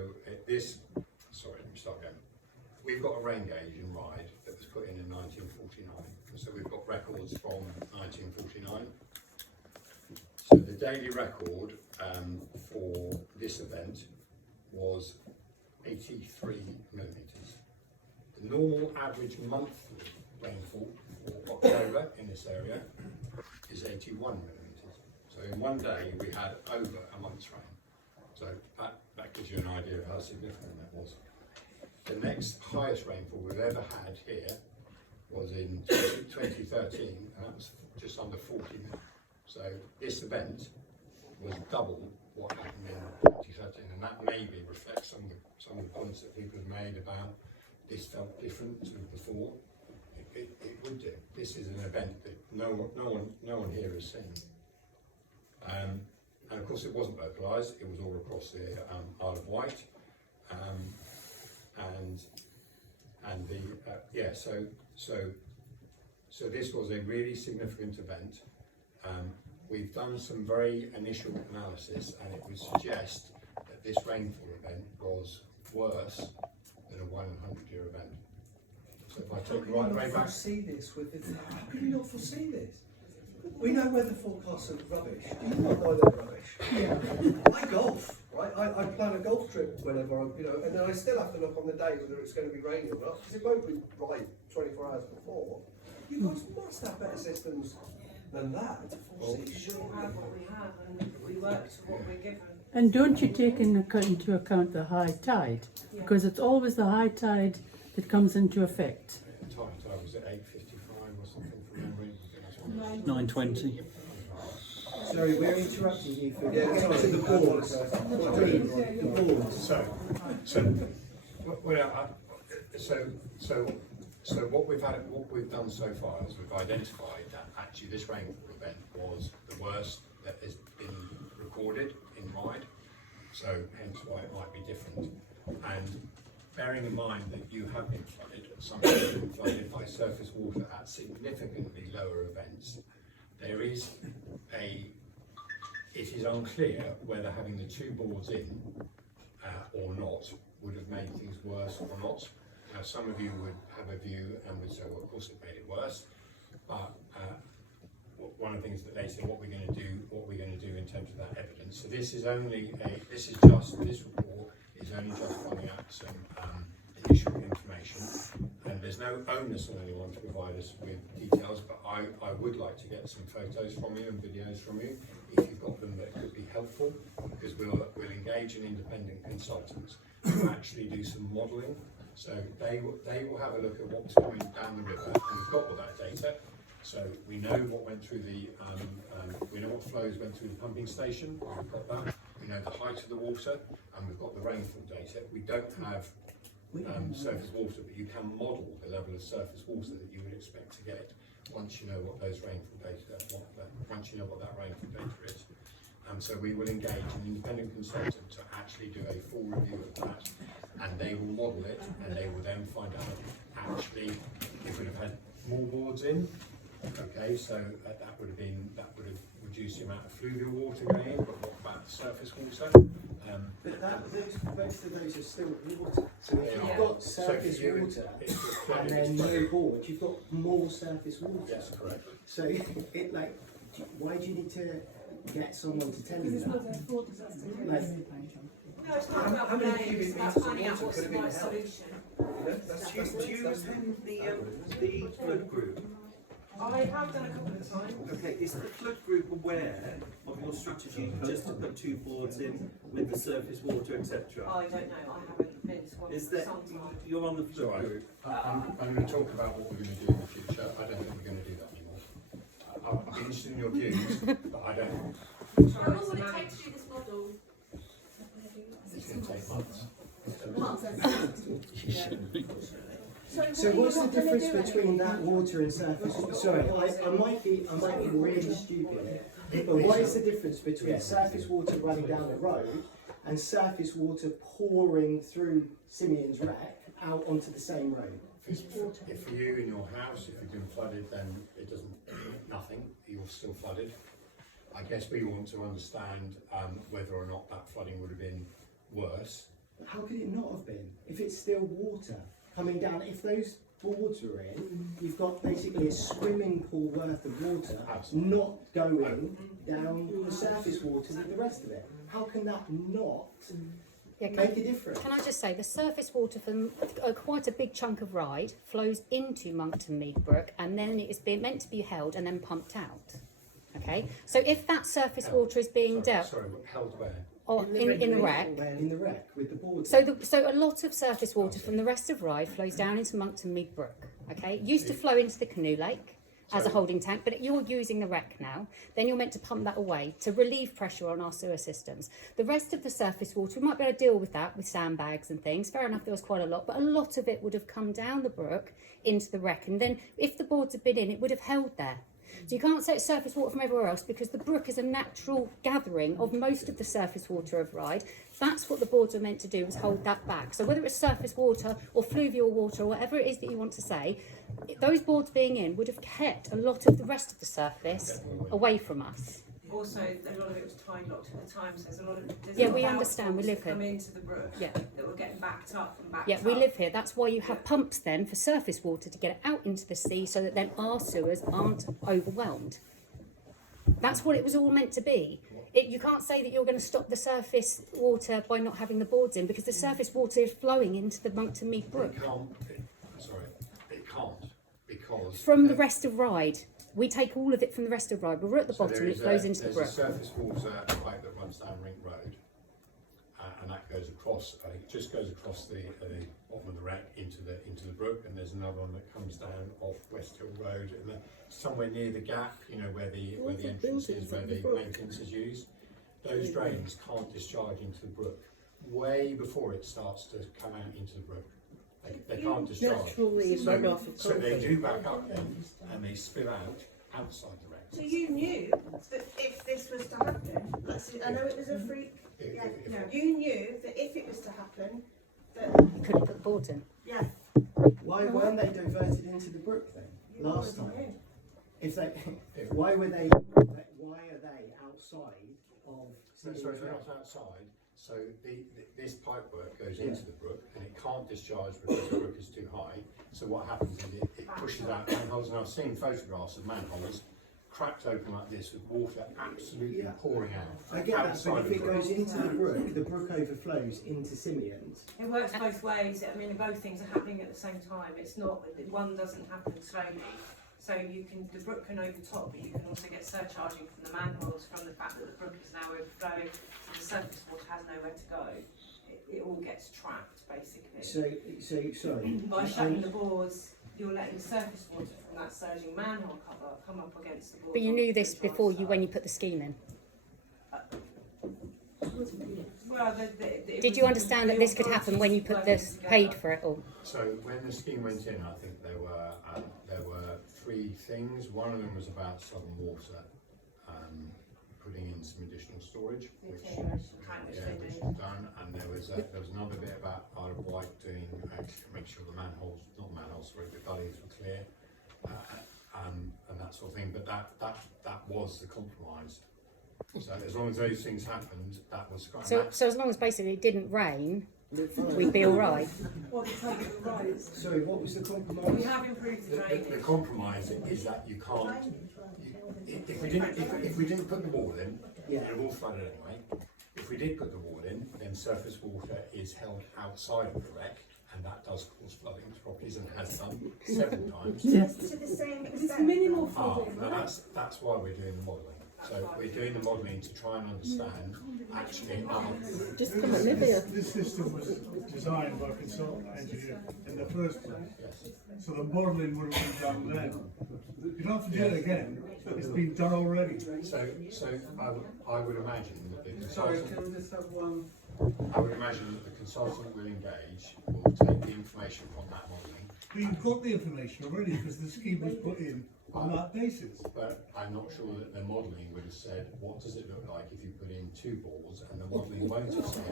sorry, let me start again. We've got a rain gauge in Ryde that was put in 1949. So we've got records from 1949. So the daily record for this event was 83 millimetres. The normal average monthly rainfall for October in this area is 81 millimetres. So in one day we had over a month's rain. So that gives you an idea of how significant that was. The next highest rainfall we've ever had here was in 2013, and that was just under 40 mil. So this event was double what happened in 2013, and that maybe reflects some of the points that people have made about this felt different to before. It would do. This is an event that no one here has seen. And of course it wasn't localised, it was all across the Isle of Wight. So this was a really significant event. We've done some very initial analysis, and it would suggest that this rainfall event was worse than a 100-year event. So if I take the right way back. Foresee this with this. How can you not foresee this? We know weather forecasts are rubbish. Do you not know they're rubbish? Yeah. I golf, right? I plan a golf trip whenever and then I still have to look on the day whether it's going to be raining or not, because it won't be right 24 hours before. You guys must have better systems than that to foresee. We have what we have, and we work to what we're given. And don't you take into account the high tide? Because it's always the high tide that comes into effect. Time was at 8:55 or something from memory. 9:20. Sorry, we're interrupting you for Yeah, getting to the boards. The boards. So what we've done so far is we've identified that actually this rainfall event was the worst that has been recorded in Ryde. So hence why it might be different. And bearing in mind that you have been flooded, some people have been flooded by surface water at significantly lower events, it is unclear whether having the 2 boards in or not would have made things worse or not. Now some of you would have a view and would say, well, of course it made it worse, but one of the things that they say, what we're going to do in terms of that evidence. So this report is only just finding out some initial information, and there's no onus on anyone to provide us with details, but I would like to get some photos from you and videos from you if you've got them that could be helpful, because we'll engage an independent consultant to actually do some modelling. So they will have a look at what's going down the river, and we've got all that data. So we know what went through the, we know what flows went through the pumping station, we've got that. We know the height of the water, and we've got the rainfall data. We don't have surface water, but you can model the level of surface water that you would expect to get once you know what those rainfall data, once you know what that rainfall data is. So we will engage an independent consultant to actually do a full review of that, and they will model it, and they will then find out actually if we'd have had more boards in. Okay, so that would have reduced the amount of fluvial water going in, but what about the surface water? But most of those are still water. So if you've got surface water and then no board, you've got more surface water. Yes, correct. So why do you need to get someone to tell you that? Like, no, it's not about the names, it's about finding out what's the right solution. Do you attend the flood group? I have done a couple of times. Okay, is the flood group aware of your strategy just to put 2 boards in with the surface water, etc.? I don't know, I haven't been to one Is for that some time. you're on the flood group? I'm going to talk about what we're going to do in the future. I don't think we're going to do that anymore. I'm interested in your views, but I don't. How long will it take to do this model? It's going to take months. so what's the difference between that water and surface? Sorry, I might be really stupid, but what is the difference between surface water running down the road and surface water pouring through Simeon's wreck out onto the same road? If for you in your house, if you've been flooded, then it doesn't, nothing, you're still flooded. I guess we want to understand whether or not that flooding would have been worse. How could it not have been? If it's still water coming down, if those boards were in, you've got basically a swimming pool worth of water not going down the surface water with the rest of it. How can that not make a difference? Can I just say, the surface water from quite a big chunk of Ryde flows into Monkton Mead Brook, and then it is meant to be held and then pumped out. Okay, so if that surface water is being dealt... Sorry, held where? Or in the wreck. In the wreck with the boards. So a lot of surface water from the rest of Ryde flows down into Monkton Mead Brook. Okay, it used to flow into the Canoe Lake as a holding tank, but you're using the wreck now. Then you're meant to pump that away to relieve pressure on our sewer systems. The rest of the surface water, we might be able to deal with that with sandbags and things. Fair enough, there was quite a lot, but a lot of it would have come down the brook into the wreck, and then if the boards had been in, it would have held there. So you can't say it's surface water from everywhere else, because the brook is a natural gathering of most of the surface water of Ryde. That's what the boards are meant to do, is hold that back. So whether it's surface water or fluvial water or whatever it is that you want to say, those boards being in would have kept a lot of the rest of the surface away from us. Also, a lot of it was tide locked at the time, so there's a lot of we understand. We live here. Come into the brook that were getting backed up and backed up. We live here. That's why you have pumps then for surface water to get it out into the sea, so that then our sewers aren't overwhelmed. That's what it was all meant to be. You can't say that you're going to stop the surface water by not having the boards in, because the surface water is flowing into the Monkton Mead Brook. It can't, because... From the rest of Ryde. We take all of it from the rest of Ryde. We're at the bottom, it flows into the brook. There's a surface water pipe that runs down Ring Road, and that goes across, I think it just goes across the bottom of the wreck into the brook, and there's another one that comes down off West Hill Road, and somewhere near the gap, you know, where the entrance is, where the maintenance is used. Those drains can't discharge into the brook way before it starts to come out into the brook. They can't discharge. So they do back up then, and they spill out outside the wreck. So you knew that if this was to happen, I know it was a freak. You knew that if it was to happen, that you couldn't put the boards in. Yeah. Why weren't they diverted into the brook then? Last time, why are they outside of? Sorry, they're not outside. So this pipe work goes into the brook, and it can't discharge because the brook is too high. So what happens is it pushes out manholes, and I've seen photographs of manholes cracked open like this with water absolutely pouring out. I get that, but if it goes into the brook overflows into Simeon's. It works both ways. I mean, both things are happening at the same time. It's not, one doesn't happen slowly. So you can, the brook can overtop, but you can also get surcharging from the manholes from the fact that the brook is now overflowing, so the surface water has nowhere to go. It all gets trapped, basically. So sorry. By shutting the boards, you're letting the surface water from that surging manhole cover come up against the boards. But you knew this before you when you put the scheme in. Well, Did you understand that this could happen when you put this paid for it all? So when the scheme went in, I think there were three things. One of them was about Southern Water putting in some additional storage, which was done, and there was another bit about Isle of Wight doing make sure the gullies were clear, and that sort of thing. But that was the compromise. So as long as those things happened, that was quite. So as long as basically it didn't rain, we'd be all right. Sorry, what was the compromise? We have improved the drainage. The compromise is that you can't. If we didn't put the wall in, it would all flooded anyway. If we did put the wall in, then surface water is held outside of the wreck, and that does cause flooding to properties and has done several times. To the same extent. It's minimal flooding, right? That's why we're doing the modelling. So we're doing the modelling to try and understand actually. Just come on, this system was designed by a consultant engineer in the first place. Yes. So the modelling would have been done then. You don't have to do it again. It's been done already. So I would imagine that the Sorry, consultant. can we just have one? I would imagine that the consultant will engage, will take the information from that modelling. But you've got the information already because the scheme was put in on that basis. But I'm not sure that the modelling would have said, what does it look like if you put in 2 balls, and the modelling won't have said.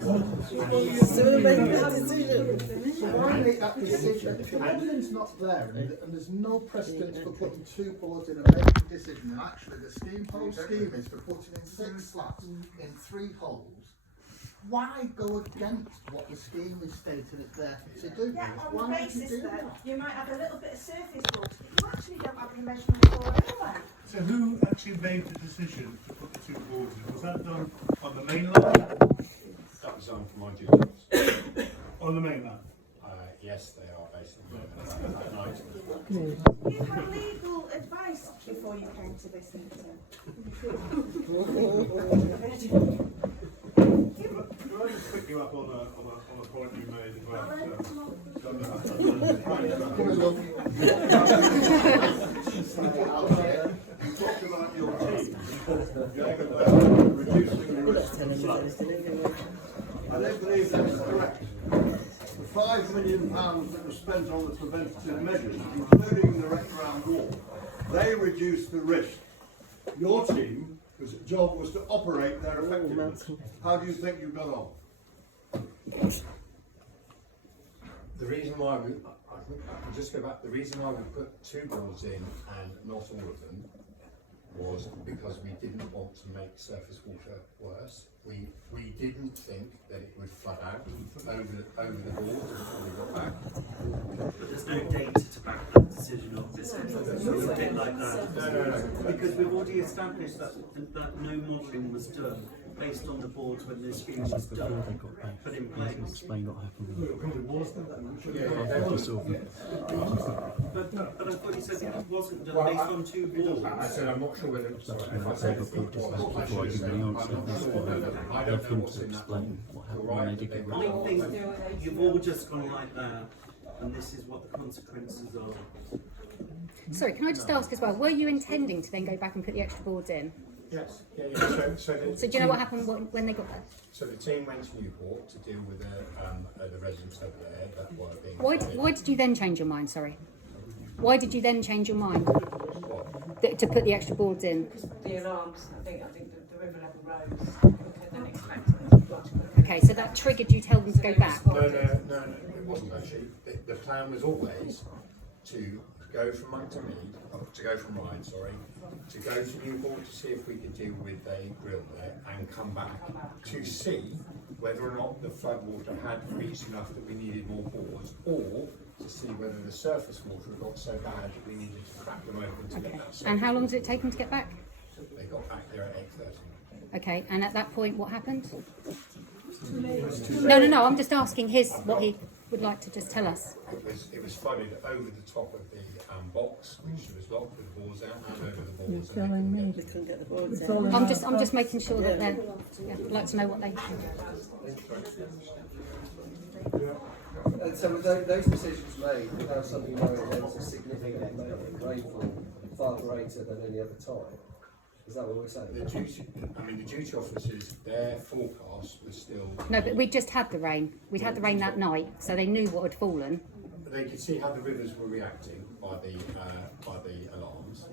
So we'll make that decision. So why make that decision? If the modeling's not there and there's no precedent for putting 2 balls in and making a decision, and actually the whole scheme is for putting in 6 slats in 3 holes, why go against what the scheme is stated it's there to do? Yeah, on Why the would you basis do that that? you might have a little bit of surface water, but you actually don't have any measurement for it anyway. So who actually made the decision to put the 2 boards in? Was that done on the main line? That was done for my duties. On the main line? Yes, they are basically at night. You had legal advice before you came to this meeting. Can I just pick you up on a point you made about you talked about your team reducing the risk of flood. I don't believe that's correct. The £5 million that was spent on the preventative measures, including the wraparound wall, they reduced the risk. Your team, whose job was to operate their effectiveness, how do you think you've got on? The reason why I can just go back, the reason why we put 2 balls in and not all of them was because we didn't want to make surface water worse. We didn't think that it would flood out over the boards before we got back. But there's no data to back that decision up, is there? It's a bit like that. No. Because we've already established that no modelling was done based on the boards when this scheme was done, put in place. Explain what happened. But I thought you said it wasn't done based on 2 boards. I said I'm not sure whether it's sorry, if I I said have a it was, I before I should give say, the I'm answer. not That's sure. why I I don't have know him what's to in that explain one. what You're happened when right, they did they get were- I think you've all just gone like that, and this is what the consequences are. Sorry, can I just ask as well, were you intending to then go back and put the extra boards in? Yes, yeah. So So do you know what happened when they got there? So the team went to Newport to deal with the residents over there that were being. Why did you then change your mind, sorry? Why did you then change your mind? To put the extra boards in? The alarms, I think the river level rose quicker than expected. Okay, so that triggered you to tell them to go back? No, it wasn't actually. The plan was always to go from Monkton Mead, to go from Ryde, sorry, to go to Newport to see if we could deal with a grill there and come back to see whether or not the floodwater had reached enough that we needed more boards, or to see whether the surface water had got so bad that we needed to crack them open to get that. And how long did it take them to get back? They got back there at 8:30. Okay, and at that point what happened? No, I'm just asking what he... would like to just tell us. It was flooded over the top of the box, which was locked with the boards out, and over the boards. You're telling me. Just couldn't get the boards It's out. all in I'm our- just making sure that they're, yeah, I'd like to know what they. And so with those decisions made, without somebody knowing there was a significant amount of rainfall far greater than any other time, is that what we're saying? The duty officers, their forecast was still. No, but we just had the rain. We'd had the rain that night, so they knew what had fallen. They could see how the rivers were reacting by the alarms,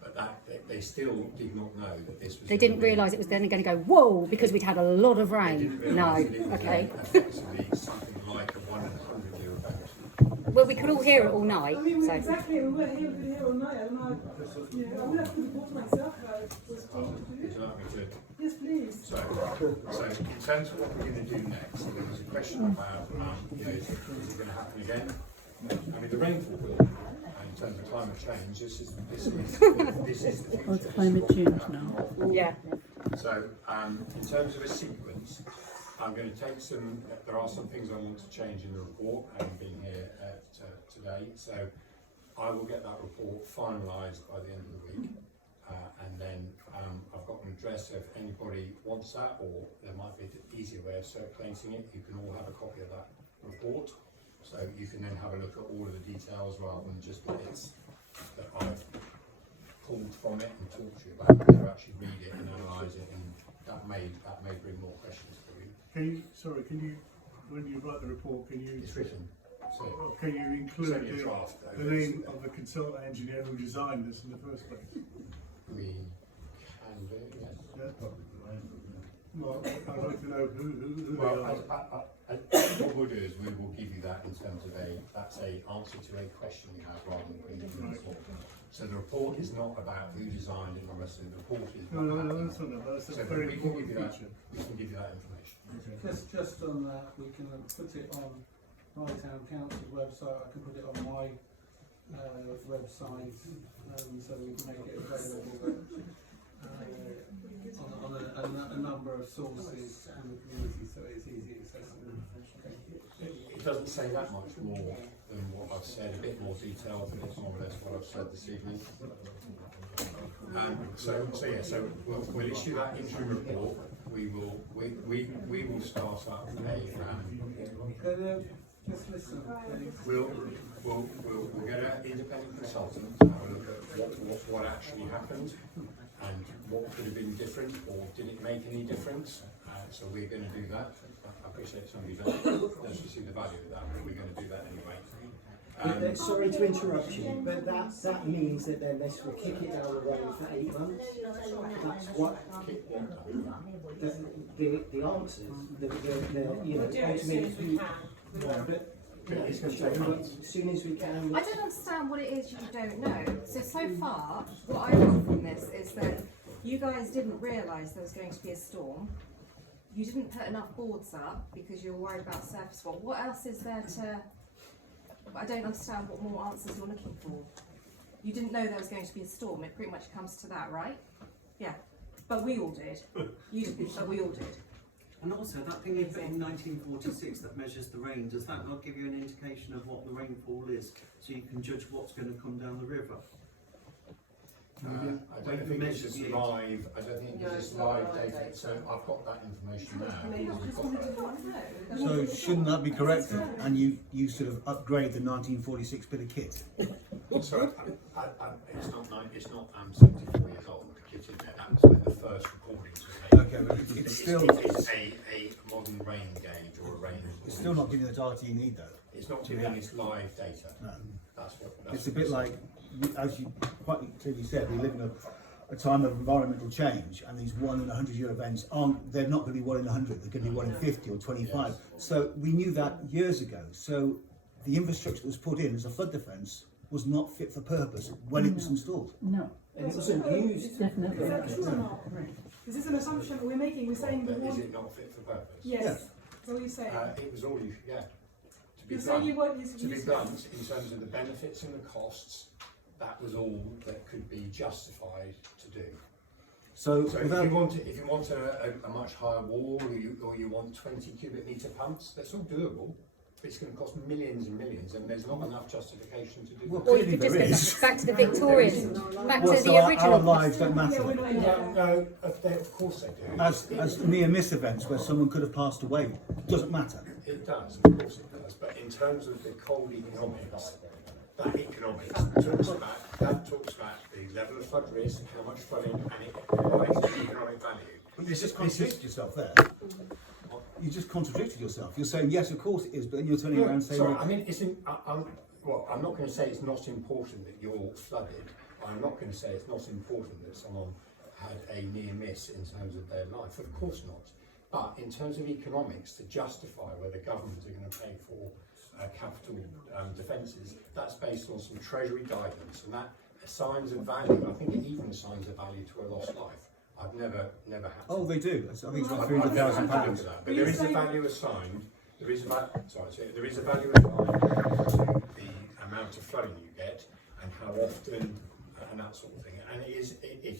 but they still did not know that this was. They didn't realise it was then going to go whoa because we'd had a lot of They rain. didn't No, realise that it was okay. effectively something like a 1 in 100 year event. Well, we could all hear it all night. I mean, So. exactly, we were here all night. I would have to report myself, but it was Would you like me to? Yes, please. So in terms of what we're going to do next, so there was a question about, is it going to happen again? I mean, the rainfall will, in terms of climate change, this is the future. Oh, it's climate change now. Yeah. So, in terms of a sequence, I'm going to take there are some things I want to change in the report, having been here today, so I will get that report finalised by the end of the week, and then I've got an address, so if anybody wants that, or there might be an easier way of circulating it, you can all have a copy of that report, so you can then have a look at all of the details rather than just the bits that I've pulled from it and talked to you about. You actually read it and analyse it, and that may bring more questions for you. Can you, when you write the report, can you... It's written. So, can you include only a draft, the name of the consultant engineer who designed this in the first place? We can do, yes. Yeah. Well, I'd like to know who they Well, are. what we'll do is we will give you that in terms of that's a answer to a question you have rather than putting it in the report. So the report is not about who designed it and the rest of the report is No, that's not. That's so a very we can give important you that. feature. We can give you that information. Just on that, we can put it on my town council's website. I can put it on my website, so we can make it available on a number of sources and the community, so it's easy accessible. It doesn't say that much more than what I've said, a bit more detail, but it's more or less what I've said this evening. So we'll issue that interim report. We will start up just listen. we'll get an independent consultant to have a look at what actually happened and what could have been different, or did it make any difference? So we're going to do that. I appreciate somebody doesn't see the value of that, but we're going to do that anyway. Sorry to interrupt you, but that means that then this will kick it down the road for 8 months. That's what the answers. We'll do it as soon as we can. It's going to take months. As soon as we can. I don't understand what it is you don't know. So far, what I got from this is that you guys didn't realise there was going to be a storm. You didn't put enough boards up because you were worried about surface water. What else is there to... I don't understand what more answers you're looking for. You didn't know there was going to be a storm. It pretty much comes to that, right? Yeah. But we all did. You didn't, but we all did. And also, that thing you put in 1946 that measures the rain, does that not give you an indication of what the rainfall is, so you can judge what's going to come down the river? I don't think it's just live. I don't think it's just live data. So I've got that information now. So shouldn't that be corrected, and you sort of upgrade the 1946 bit of kit? So it's not 74 years old. The kit in there. That was when the first recordings were made. Okay, but it's still it's a modern rain gauge or a rain. It's still not giving you the data you need, though. It's not giving us live data. No. That's It's a bit like, as you quite clearly said, we live in a time of environmental change, and these 1 in 100 year events they're not going to be 1 in 100, they're going to be 1 in 50 or 25. Yes. So we knew that years ago. So the infrastructure that was put in as a flood defence was not fit for purpose when it was installed. No. And it wasn't used. Definitely. Is that true or not? Is this an assumption we're making? We're saying the Is one... it not fit for purpose? Yes. Yeah. That's what you say. It was all yeah. To be You're saying blunt, in terms of the benefits and the costs, that was all that could be justified to do. So if you want a much higher wall, or you want 20 cubic metre pumps, that's all doable. But it's going to cost millions and millions, and there's not enough justification to do Or that. you could just go back to the Victorian, back to the Our original. lives don't matter. No, of course they do. As near miss events where someone could have passed away, it doesn't matter. It does, of course it does. But in terms of the cold economics, that talks about the level of flood risk, how much flooding, and it applies to economic value. But you just contradicted yourself there. You just contradicted yourself. You're saying yes, of course it is, but then you're turning around and saying. Sorry, I mean, I'm not going to say it's not important that you're flooded. I'm not going to say it's not important that someone had a near miss in terms of their life. Of course not. But in terms of economics, to justify whether governments are going to pay for capital defences, that's based on some Treasury guidance, and that assigns a value. I think it even assigns a value to a lost life. I've never had. Oh, they do. I think it's like £300,000. £300,000. But there is a value assigned. There is a value assigned to the amount of flooding you get and how often and that sort of thing. And it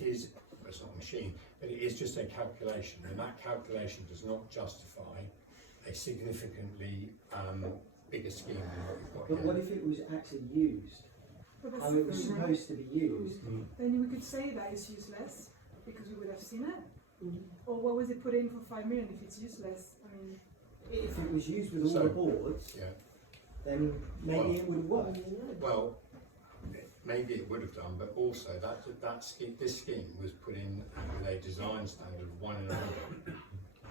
is. It's not a machine, but it is just a calculation, and that calculation does not justify a significantly bigger scheme than what you've got But here. what if it was actually used? How it was supposed to be used? Then we could say that it's useless because we would have seen it. Or what was it put in for 5 million if it's useless? I mean, If it was used with all the boards, then maybe it would work. Well, maybe it would have done, but also this scheme was put in with a design standard of 1 in 100,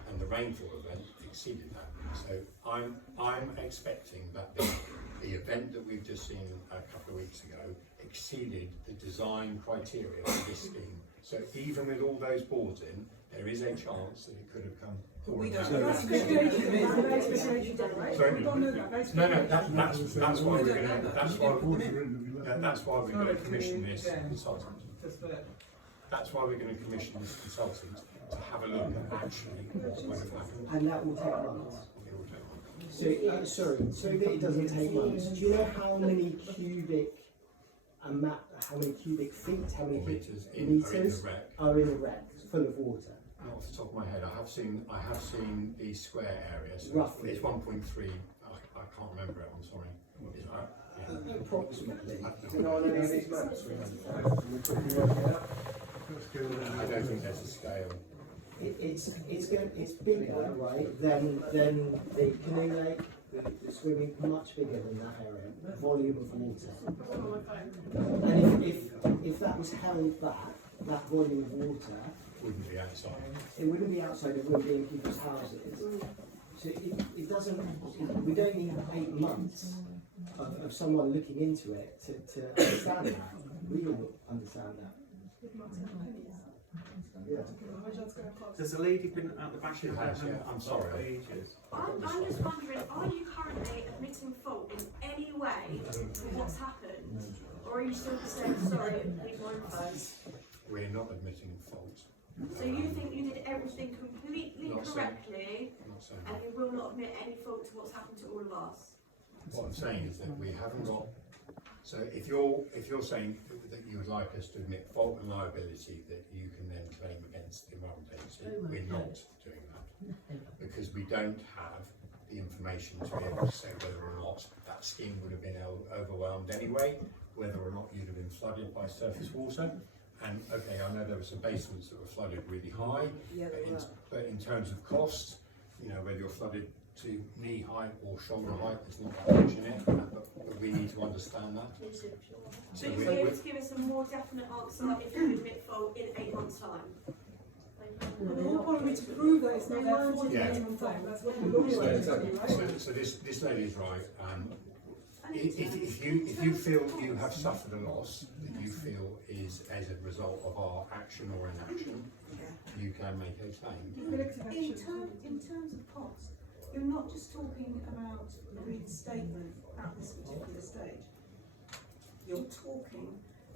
and the rainfall event exceeded that. So I'm expecting that the event that we've just seen a couple of weeks ago exceeded the design criteria for this scheme. So even with all those boards in, there is a chance that it could have come. we don't know. That's speculation, right? Sorry? We don't know that. That's No, speculation. that's why we're going to. That's why we're going to commission this consultant. That's why we're going to commission this consultant to have a look at actually what would have happened. And that will take months. So that it doesn't take months. Do you know how many cubic feet, how many meters are in a wreck full of water? Not off the top of my head, I have seen the square area. So Roughly. it's 1.3. I can't remember it. I'm sorry. Is that right? Approximately. Do you know any of these maps? I don't think there's a scale. It's bigger, right, than the canoe lake, the swimming, much bigger than that area, volume of water. And if that was held back, that volume of water, Wouldn't be outside. it wouldn't be outside, it wouldn't be in people's houses. So it doesn't, we don't need 8 months of someone looking into it to understand that. We all understand that. Yeah. There's a lady been at the back of the house. I'm sorry. I'm just wondering, are you currently admitting fault in any way for what's happened? Or are you still saying, sorry, leave my info? We're not admitting fault. So you think you did everything completely Not saying- correctly, Not saying and you will not admit any fault to what's happened to all of us? What I'm saying is that we haven't got. So if you're saying that you would like us to admit fault and liability that you can then claim against the Environment Agency, we're not doing that because we don't have the information to be able to say whether or not that scheme would have been overwhelmed anyway, whether or not you'd have been flooded by surface water. And okay, I know there were some basements that were flooded really high, but in terms of cost, you know, whether you're flooded to knee height or shoulder height, there's not that much in it, but we need to understand that. So you'll be able to give us a more definite answer if you admit fault in 8 months' time? The whole point would be to prove that it's not their fault in 8 months' time. That's what we're doing, right? So this lady's right. If you feel you have suffered a loss that you feel is as a result of our action or inaction, you can make a claim. In terms of cost, you're not just talking about reinstatement at this particular stage. You're talking,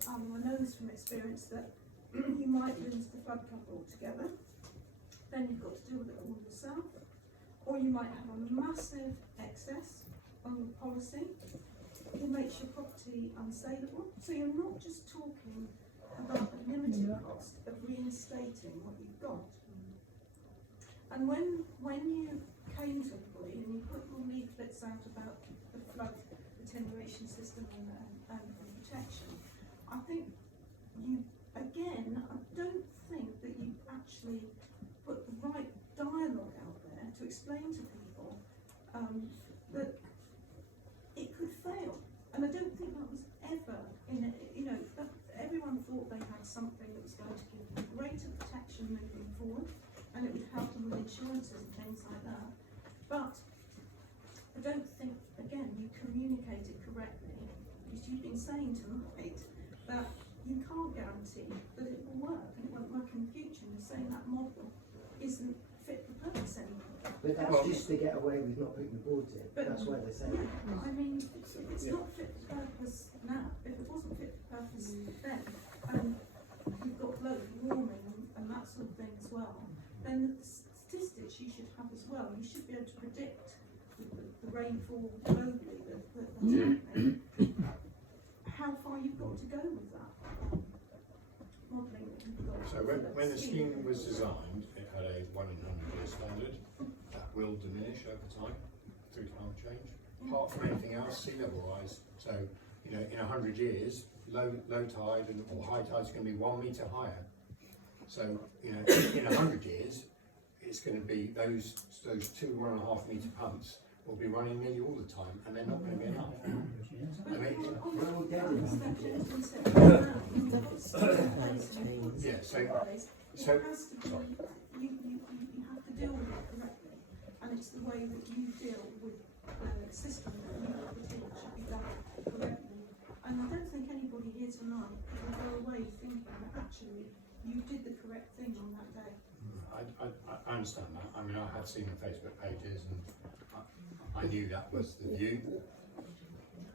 I know this from experience, that you might lose the flood cover altogether, then you've got to deal with it all yourself, or you might have a massive excess on your policy. It makes your property unsaleable. So you're not just talking about the limited cost of reinstating what you've got. And when you came to everybody and you put your leaflets out about the flood attenuation system and protection, I think you, again, I don't think that you actually put the right dialogue out there to explain to people that it could fail. And I don't think that was ever in it, you know, that everyone thought they had something that was going to give them greater protection moving forward, and it would help them with insurances and things like that. But I don't think, again, you communicated correctly, because you've been saying tonight that you can't guarantee that it will work, and it won't work in the future, and you're saying that model isn't fit for purpose anymore. But that's just to get away with not putting the boards in. But That's why they're saying yeah, it. I mean, it's not fit for purpose now. If it wasn't fit for purpose then, and you've got global warming and that sort of thing as well, then the statistics you should have as well. You should be able to predict the rainfall globally that's happening. How far you've got to go with that modelling that you've got. So when the scheme was designed, it had a 1 in 100 year standard. That will diminish over time through climate change. Apart from anything else, sea level rise. So, you know, in 100 years, low tide or high tide is going to be 1 metre higher. So, you know, in 100 years, it's going to be those 2 1.5 metre pumps will be running nearly all the time, and they're not going to be enough. I mean, yeah, so it has to be, you have to deal with it correctly, and it's the way that you deal with the system that you put in should be done correctly. And I don't think anybody here tonight will go away thinking that actually you did the correct thing on that day. I understand that. I mean, I had seen the Facebook pages, and I knew that was the view.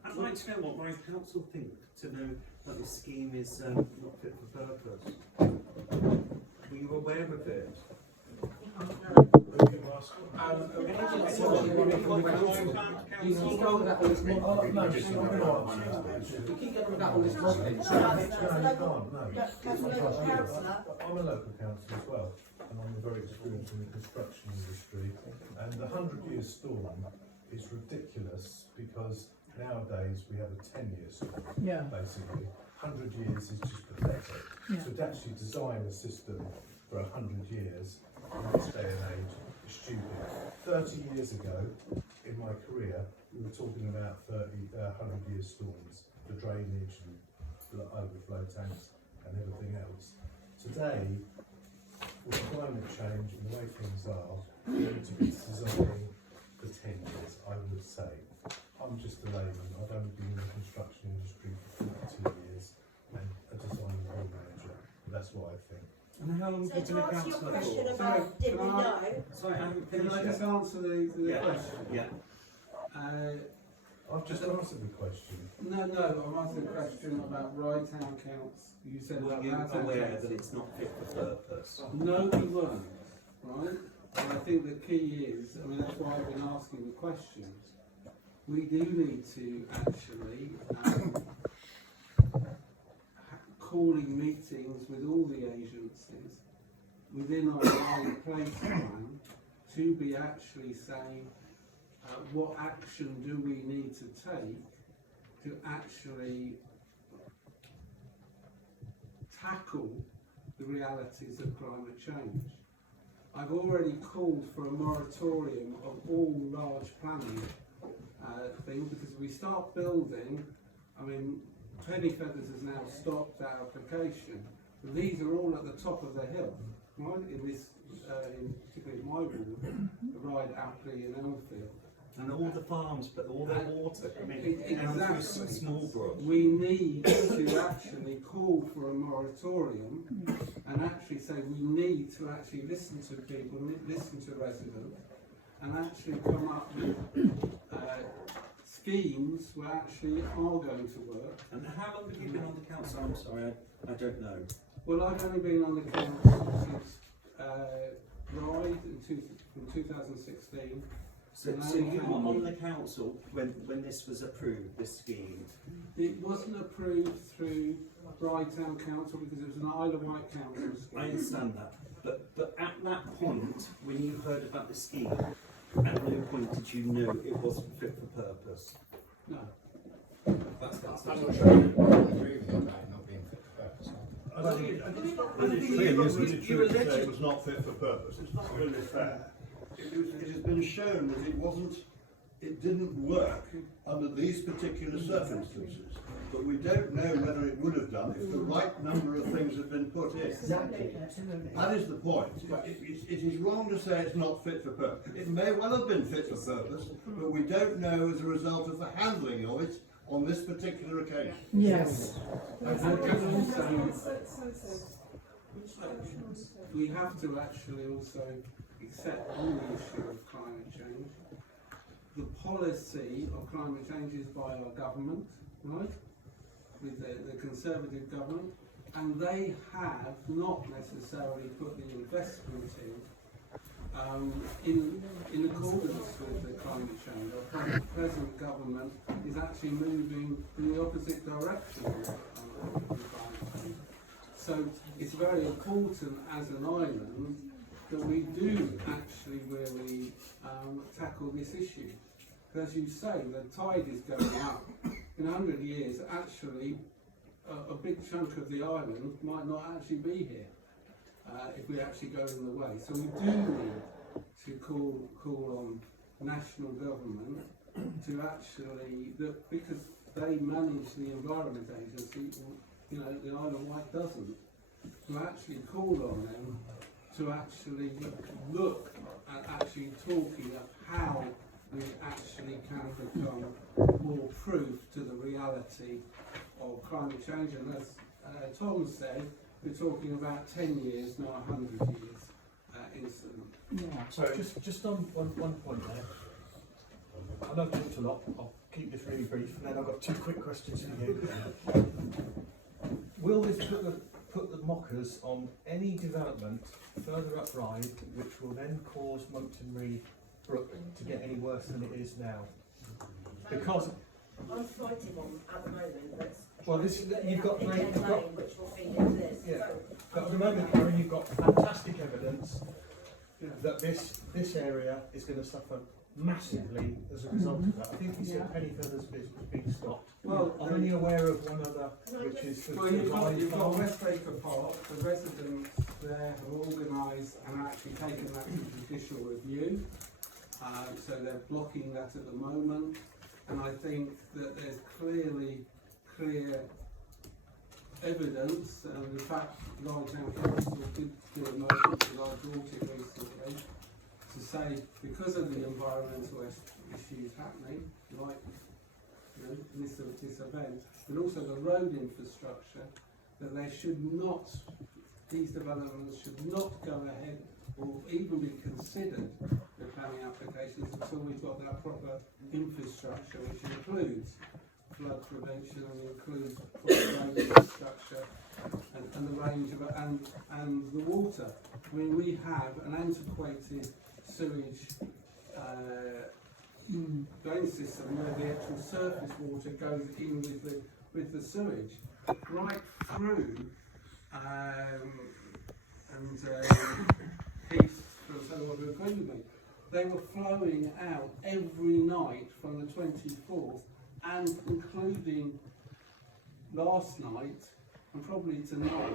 I'd like to know what my council think, to know that the scheme is not fit for purpose. Were you aware of it? I'm a local councillor as well, and I'm very experienced in the construction industry, and the 100-year storm is ridiculous because nowadays we have a 10-year storm, basically. 100 years is just pathetic. So to actually design a system for 100 years in this day and age is stupid. 30 years ago, in my career, we were talking about 100-year storms, the drainage and the overflow tanks and everything else. Today, with climate change and the way things are, we need to be designing for 10 years, I would say. I'm just a layman, I've only been in the construction industry for 42 years and a design and build manager. That's what I think. And how long have you been a councillor for? Can I just answer the question? Yeah. I've just answered the question. No, I'm asking a question about Ryde Town Council. You said Were about you Ryde Town aware Council. that it's not fit for purpose? No, we weren't, right? And I think the key is, I mean, that's why I've been asking the questions. We do need to actually calling meetings with all the agencies within our Ryde place plan to be actually saying what action do we need to take to actually tackle the realities of climate change. I've already called for a moratorium of all large planning things, because if we start building, I mean, Penny Feathers has now stopped that application, but these are all at the top of the hill, right? In this, particularly in my ward, the Ryde, Apley and Elmfield. And all the farms, but all their water, I mean, exactly. Small brook. We need to actually call for a moratorium and actually say we need to actually listen to people, listen to residents, and actually come up with schemes where actually are going to work. And how long have you been on the council? I'm sorry, I don't know. Well, I've only been on the council since Ryde from 2016. So you were on the council when this was approved, this scheme? It wasn't approved through Ryde Town Council because it was an Isle of Wight Council scheme. I understand that, but at that point, when you heard about the scheme, at no point did you know it wasn't fit for purpose? No. I'm not sure I agree with you about not being fit for purpose. It's really true to say it was not fit for purpose. It's not really fair. It has been shown that it didn't work under these particular circumstances. But we don't know whether it would have done if the right number of things had been put in. Exactly. That is the point. It is wrong to say it's not fit for purpose. It may well have been fit for purpose, but we don't know as a result of the handling of it on this particular occasion. Yes. We have to actually also accept on the issue of climate change. The policy of climate change is by our government, right? With the Conservative government, and they have not necessarily put the investment in accordance with the climate change. The present government is actually moving in the opposite direction of climate change. So it's very important as an island that we do actually really tackle this issue. As you say, the tide is going up. In 100 years, actually, a big chunk of the island might not actually be here if we actually go in the way. So we do need to call on national government to actually, because they manage the Environment Agency, you know, the Isle of Wight doesn't, to actually call on them to actually look at actually talking of how we actually can become more proof to the reality of climate change. And as Tom said, we're talking about 10 years, not 100 years incident. Yeah. So just on one point there, I know I've talked a lot, I'll keep this really brief, and then I've got two quick questions for you. Will this put the mockers on any development further up Ryde, which will then cause Monkton Brook to get any worse than it is now? Because I'm fighting one at the moment that's well, this you've got which will feed into this. yeah, So, but at the moment, Karen, you've got fantastic evidence that this area is going to suffer massively as a result of that. I think you said Pennyfeather's being stopped. Well, I'm only aware of one other, which is well, you've got Westacre Park. The residents there have organised and actually taken that to judicial review. So they're blocking that at the moment, and I think that there's clear evidence, and in fact, Ryde Town Council did do a motion to Ryde Water recently to say because of the environmental issues happening, like this event, but also the road infrastructure, that there should not, these developments should not go ahead or even be considered for planning applications until we've got that proper infrastructure, which includes flood prevention and includes proper road infrastructure and the range of and the water. I mean, we have an antiquated sewage drain system where the actual surface water goes in with the sewage right through Keith from Somerville will agree with me. They were flowing out every night from the 24th and including last night and probably tonight,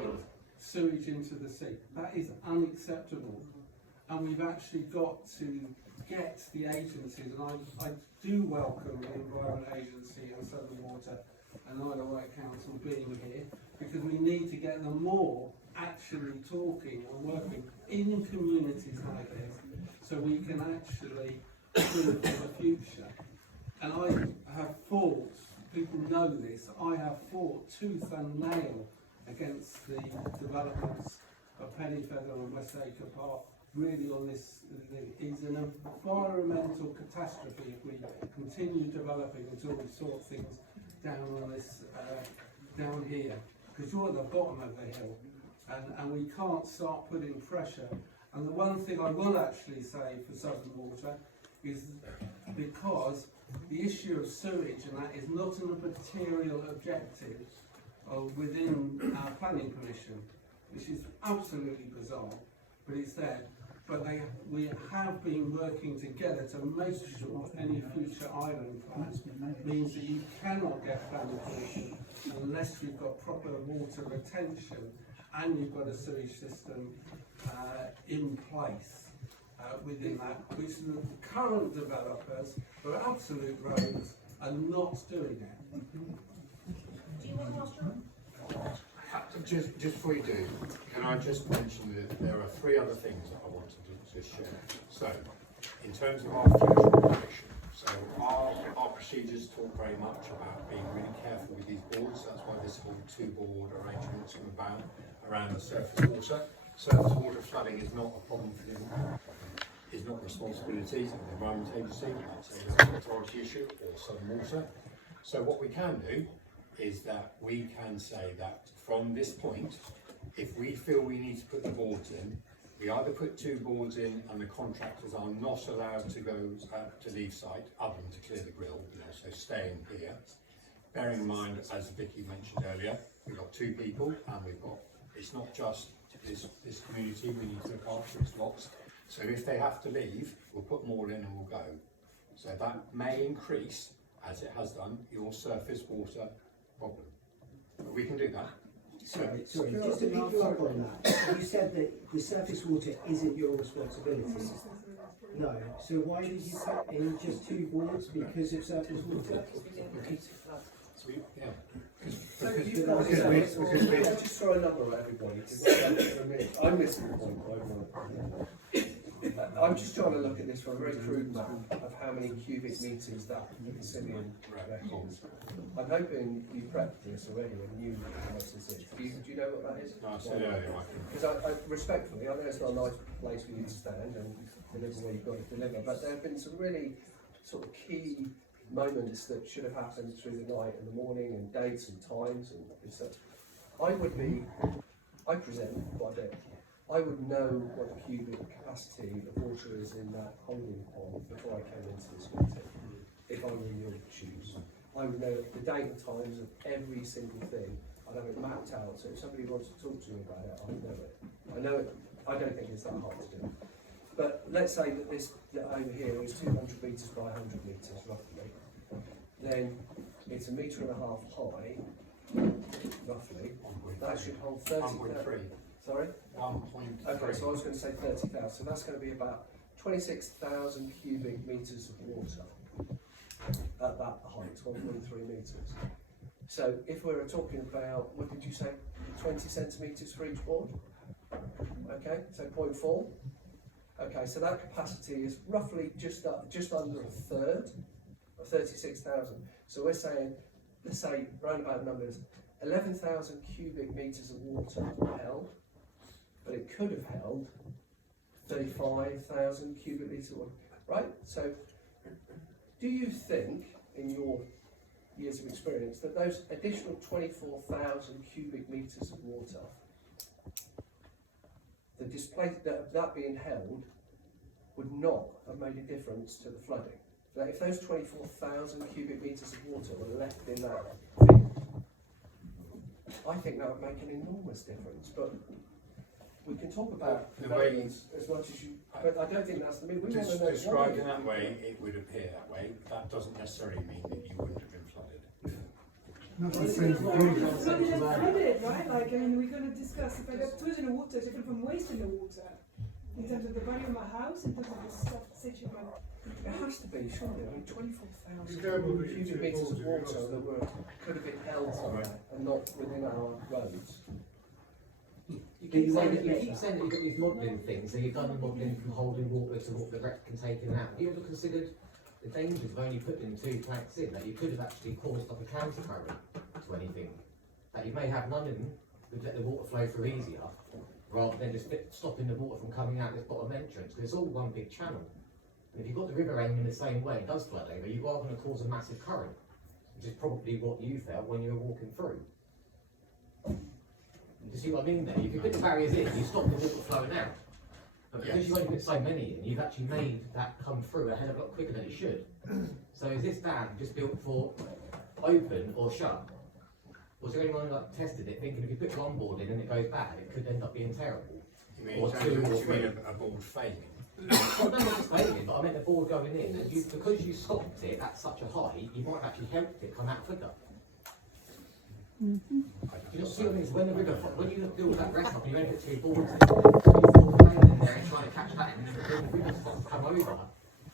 sewage into the sea. That is unacceptable. And we've actually got to get the agencies, and I do welcome the Environment Agency and Southern Water and Isle of Wight Council being here, because we need to get them more actually talking and working in communities like this, so we can actually prove for the future. And I have fought, people know this, I have fought tooth and nail against the developments of Pennyfeather and Westacre Park. Really on this is an environmental catastrophe if we continue developing until we sort things down on this, down here, because you're at the bottom of the hill, and we can't start putting pressure. And the one thing I will actually say for Southern Water is because the issue of sewage and that is not a material objective within our planning permission, which is absolutely bizarre, but it's there. but we have been working together to make sure any future island plans means that you cannot get planning permission unless you've got proper water retention and you've got a sewage system in place within that, which the current developers for absolute roads are not doing it. Do you want to ask John? Just before you do, can I just mention that there are 3 other things that I wanted to share. So, in terms of our future operation, so our procedures talk very much about being really careful with these boards. That's why this whole 2-board arrangement's come about around the surface water. Surface water flooding is not a problem for them. Is not a responsibility of the Environment Agency. It's a local authority issue or Southern Water. So what we can do is that we can say that from this point, if we feel we need to put the boards in, we either put 2 boards in and the contractors are not allowed to go to leave site other than to clear the grill, so staying here. Bearing in mind, as Vicky mentioned earlier, we've got 2 people and we've got, it's not just this community we need to look after, it's lots. So if they have to leave, we'll put more in and we'll go. So that may increase, as it has done, your surface water problem. But we can do that. Sorry, just to pick you up on that, you said that the surface water isn't your responsibility. No, so why did you put in just 2 boards because of surface water? I'll just throw a number at everybody, because I'm missing the point. I'm just trying to look at this from a very crude map of how many cubic metres that Sicilian reckons. I'm hoping you prepped this already and knew how much this is. Do you know what that is? No, I said earlier. Because I respectfully, I know it's not a nice place for you to stand and deliver where you've got to deliver, but there have been some really sort of key moments that should have happened through the night and the morning, and dates and times and such. I present quite a bit. I would know what the cubic capacity of water is in that holding pond before I came into this meeting, if I were in your shoes. I would know the date and times of every single thing. I'd have it mapped out, so if somebody wants to talk to me about it, I know it. I know it. I don't think it's that hard to do. But let's say that this over here is 200 metres by 100 metres, roughly. Then it's 1.5 metres high, roughly. That should hold 30,000. Sorry? 1.3. Okay, so I was going to say 30,000. So that's going to be about 26,000 cubic metres of water at that height, 1.3 metres. So if we're talking about, what did you say, 20 centimetres for each board? Okay, so 0.4. Okay, so that capacity is roughly just under a third of 36,000. So we're saying, let's say roundabout numbers, 11,000 cubic metres of water held, but it could have held 35,000 cubic metres of water, right? So do you think, in your years of experience, that those additional 24,000 cubic metres of water, that being held, would not have made a difference to the flooding? That if those 24,000 cubic metres of water were left in that field, I think that would make an enormous difference. But we can talk about the way as much as you, but I don't think that's the mean. Described in that way, it would appear that way. That doesn't necessarily mean that you wouldn't have been flooded. Flooded, right? Like, I mean, we're going to discuss if I got fluid in the water, it's different from waste in the water. In terms of the value of my house, in terms of the stuff situation. It has to be, surely. I mean, 24,000 cubic metres of water that could have been held somewhere and not within our roads. You keep saying that you've got these modelling things, so you've done the modelling from holding water to what the wreck can take in and out. Have you ever considered the dangers of only putting 2 planks in, that you could have actually caused like a counter current to anything? That you may have none in, would let the water flow through easier, rather than just stopping the water from coming out this bottom entrance, because it's all one big channel. And if you've got the river aiming the same way, it does flood over, you are going to cause a massive current, which is probably what you felt when you were walking through. You see what I mean there? If you put the barriers in, you stop the water flowing out. But because you only put so many in, you've actually made that come through a hell of a lot quicker than it should. So is this dam just built for open or shut? Was there anyone who tested it, thinking if you put one board in and it goes bad, it could end up being terrible? You mean, or in terms two of or what you three. mean a board failing? Well, no, not just failing, but I meant the board going in, and you, because you stopped it at such a height, you might have actually helped it come out quicker. You know, see what I mean? It's when the river, when you do that rest up, you end up two boards in, so you're playing in there and trying to catch that, and then the river starts to come over,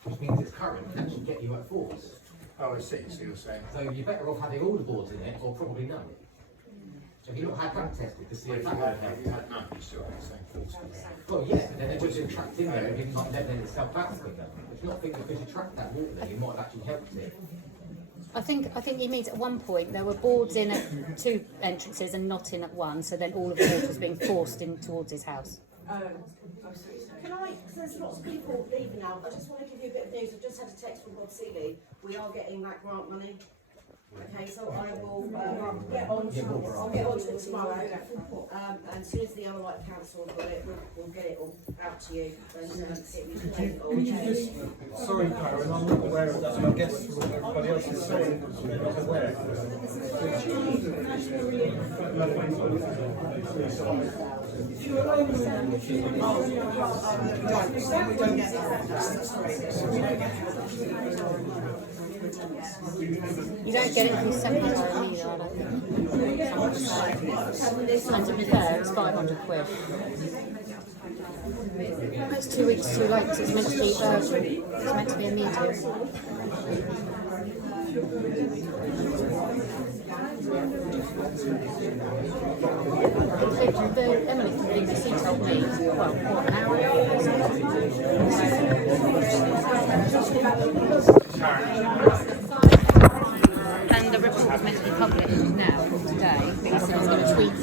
which means its current can actually get you at force. Oh, I see, so you're saying. So you're better off having all the boards in it, or probably none. Have you not had that tested to see if that would help? You had none, you still had the same force. Well, yeah, but then it would have trapped in there and been like leveling itself out quicker. It's not thinking because you trapped that water there, you might have actually helped it. I think he means at one point there were boards in at two entrances and not in at one, so then all of the water was being forced in towards his house. Can I, because there's lots of people leaving now, I just want to give you a bit of news. I've just had a text from Bob Seeley. We are getting that grant money. Okay, so I will get on to it tomorrow. And as soon as the other Wight Council have got it, we'll get it all out to you. And Could you just, sorry Karen, I'm not aware of that, and I guess everybody else is saying, they're not aware. You don't get it if you send it either, I don't think. And to be fair, it's 500 quid. It's 2 weeks too late because it's meant to be urgent. It's meant to be immediate. Emily from BBC told me, well, what, an hour and the report was meant to be published now, today, because it was going to tweet it.